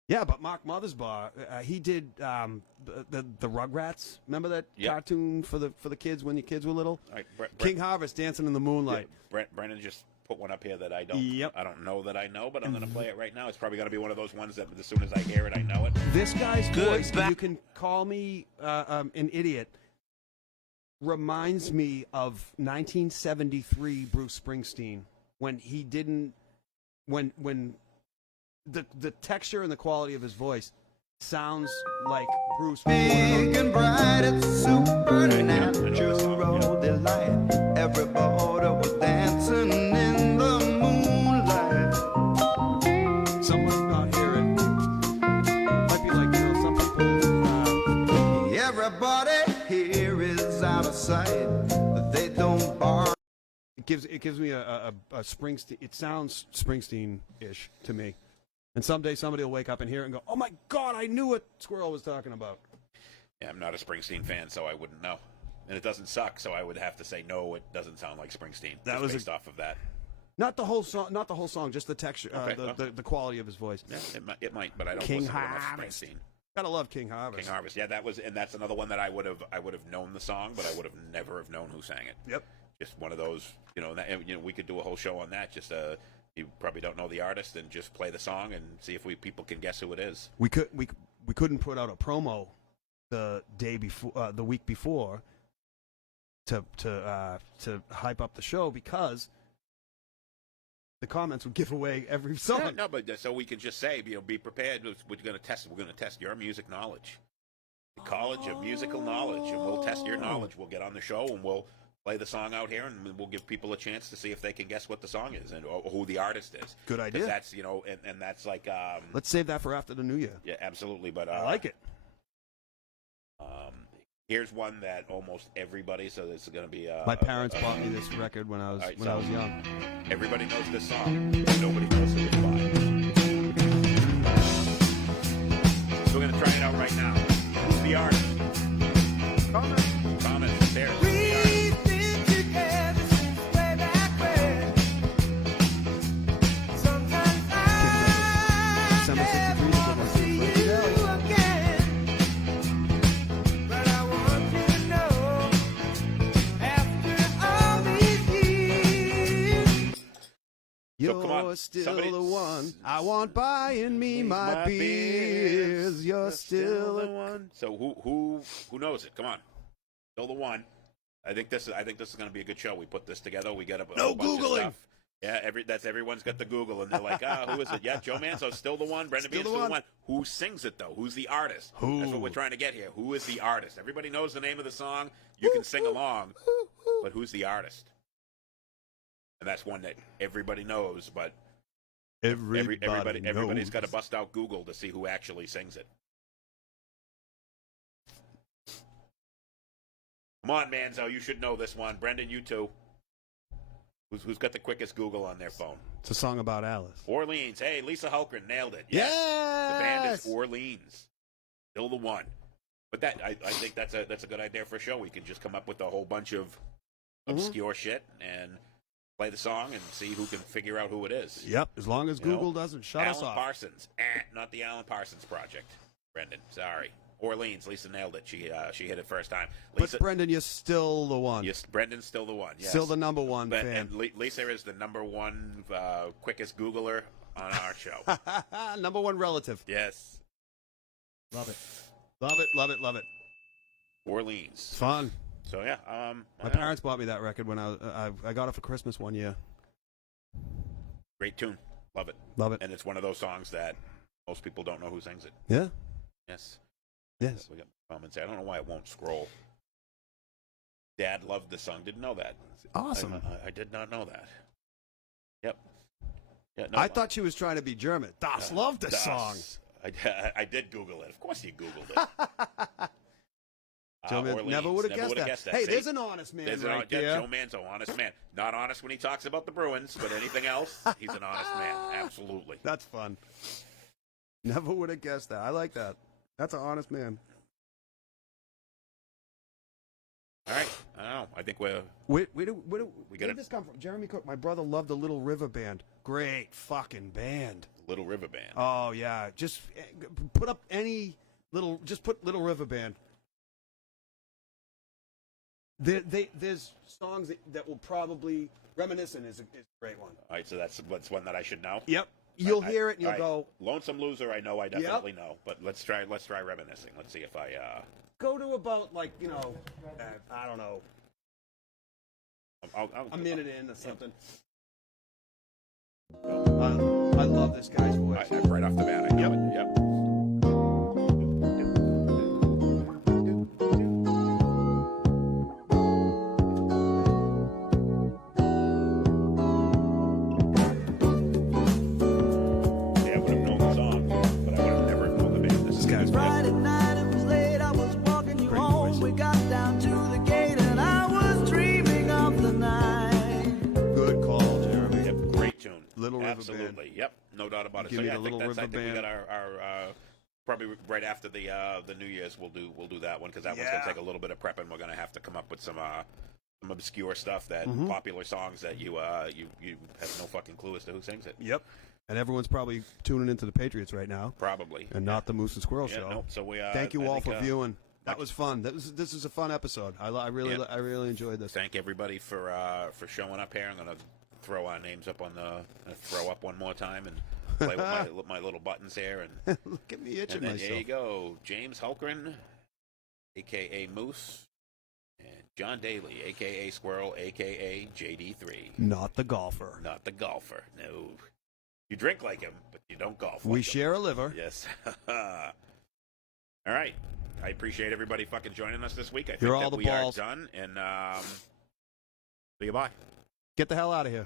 Yeah, but Mark Mothersbaugh, he did the Rugrats. Remember that Yep. cartoon for the kids when your kids were little? All right, King Harvest, Dancing in the Moonlight. Brennan just put one up here that I don't. Yep. I don't know that I know, but I'm going to play it right now. It's probably going to be one of those ones that as soon as I hear it, I know it. This guy's voice, and you can call me an idiot, reminds me of 1973 Bruce Springsteen when he didn't when the texture and the quality of his voice sounds like Bruce. Big and bright, it's supernatural delight. Everybody was dancing in the moonlight. Some might not hear it. Might be like some people. Everybody here is out of sight, but they don't bar. It gives me a Springsteen. It sounds Springsteen-ish to me. And someday somebody will wake up and hear it and go, "Oh my God, I knew what Squirrel was talking about." Yeah, I'm not a Springsteen fan, so I wouldn't know. And it doesn't suck, so I would have to say no. It doesn't sound like Springsteen. That just was based off of that. Not the whole song, just the texture, Okay, the quality of his voice. Yeah, it might, but I don't King listen to enough Harvest. Springsteen. Gotta love King Harvest. King Harvest. Yeah, that's another one that I would have known the song, but I would have never have known who sang it. Yep. Just one of those, we could do a whole show on that. Just you probably don't know the artist, and just play the song and see if people can guess who it is. We couldn't put out a promo the week before to hype up the show because the comments would give away every song. Yeah, no, but so we can just say, be prepared. We're going to test your music knowledge, the College of Musical Knowledge, and we'll test your knowledge. We'll get on the show and we'll play the song out here, and we'll give people a chance to see if they can guess what the song is or who the artist is. Good idea. That's and that's like. Let's save that for after the New Year. Yeah, absolutely. But I like it. Here's one that almost everybody. So this is going to be. My parents bought me this record when I was I was young. Everybody knows this song. Nobody knows who it's by. So we're going to try it out right now. Who's the artist? Comments. There. We've been together since way back when. Sometimes I never see you again. But I want you to know, after all these years, You're come on, still somebody- the one I want buying me my beers. You're still the one. So who knows it? Come on, still the one. I think this is going to be a good show. We put this together. We get a No bunch of Googling. stuff. Yeah, everyone's got the Google, and they're like, who is it? Yeah, Joe Manzo's still the one. Brendan Behan's Still the still the one. one. Who sings it, though? Who's the artist? Who? That's what we're trying to get here. Who is the artist? Everybody knows the name of the song. You can sing along, but who's the artist? And that's one that everybody knows, but everybody's got to bust out Google to see who actually sings it. Come on, Manzo, you should know this one. Brendan, you too. Who's got the quickest Google on their phone? It's a song about Alice. Orleans. Hey, Lisa Hulkren nailed it. Yes! The band is Orleans. Still the one. But that I think that's a good idea for a show. We can just come up with a whole bunch of obscure shit and play the song and see who can figure out who it is. Yep, as long as Google doesn't shut us Alan off. Parsons. Not the Alan Parsons Project. Brendan, sorry. Orleans. Lisa nailed it. She hit it first time. Lisa, But Brendan, you're still the one. yes, Brendan's still the one. Yes. Still the number one fan. And Lisa is the number one quickest Googler on our show. Number one relative. Yes. Love it. Love it, love it, love it. Orleans. It's fun. So yeah, My parents bought me that record when I got it for Christmas one year. Great tune. Love it. Love it. And it's one of those songs that most people don't know who sings it. Yeah. Yes. Yes. We got comments. I don't know why it won't scroll. Dad loved the song. Didn't know that. Awesome. I did not know that. Yep. Yeah, no, I thought she was trying to be German. Das loved the Das. song. I did Google it. Of course you Googled it. Joe Orleans. never would have would've guessed that. that. Hey, See? there's an honest man right there. Joe Manzo, honest man. Not honest when he talks about the Bruins, but anything else, he's an honest man. Absolutely. That's fun. Never would have guessed that. I like that. That's an honest man. All right. I don't know. I think we're... Where We did gotta- this come from? Jeremy Cook. My brother loved the Little River Band. Great fucking band. Little River Band. Oh yeah, just put up any little. Just put Little River Band. There's songs that will probably Reminiscent is a great one. All right, so that's one that I should know. Yep, you'll hear it and you'll all right. go. Lonesome Loser, I know, I definitely know. But let's try Reminiscing. Let's see if I. Go to about I don't know, a minute in or something. I love this guy's voice. Right off the bat, I know it. Yep. Yeah, I would have known the song, but I would have never known the band. This guy's Friday night, it was late, I was walking you Great home. voice. We got down to the gate and I was dreaming of the night. good call, Jeremy. Yep, great tune. Little River Absolutely. Band. Yep, no doubt about it. Give So me yeah, the Little I River think we Band. got our probably right after the New Year's we'll do that one because that one's Yeah. gonna take a little bit of prepping. We're gonna have to come up with some obscure stuff that Mm-hmm. popular songs that you have no fucking clue as to who sings it. Yep. And everyone's probably tuning into the Patriots right now, Probably. and not the Moose and Squirrel Yeah, Show. nope. So we Thank you I all think, for viewing. That was fun. This is a fun episode. I really enjoyed this. Thank everybody for showing up here. I'm gonna throw our names up on the throw up one more time and play with my little buttons here and. Look at me itching And then myself. there you go. James Hulkren, a.k.a. Moose, and John Daly, a.k.a. Squirrel, a.k.a. JD3. Not the golfer. Not the golfer. No. You drink like him, but you don't golf We like him. share a liver. Yes. All right. I appreciate everybody fucking joining us this week. I think You're all that the we balls. are done. And see you bye. Get the hell out of here.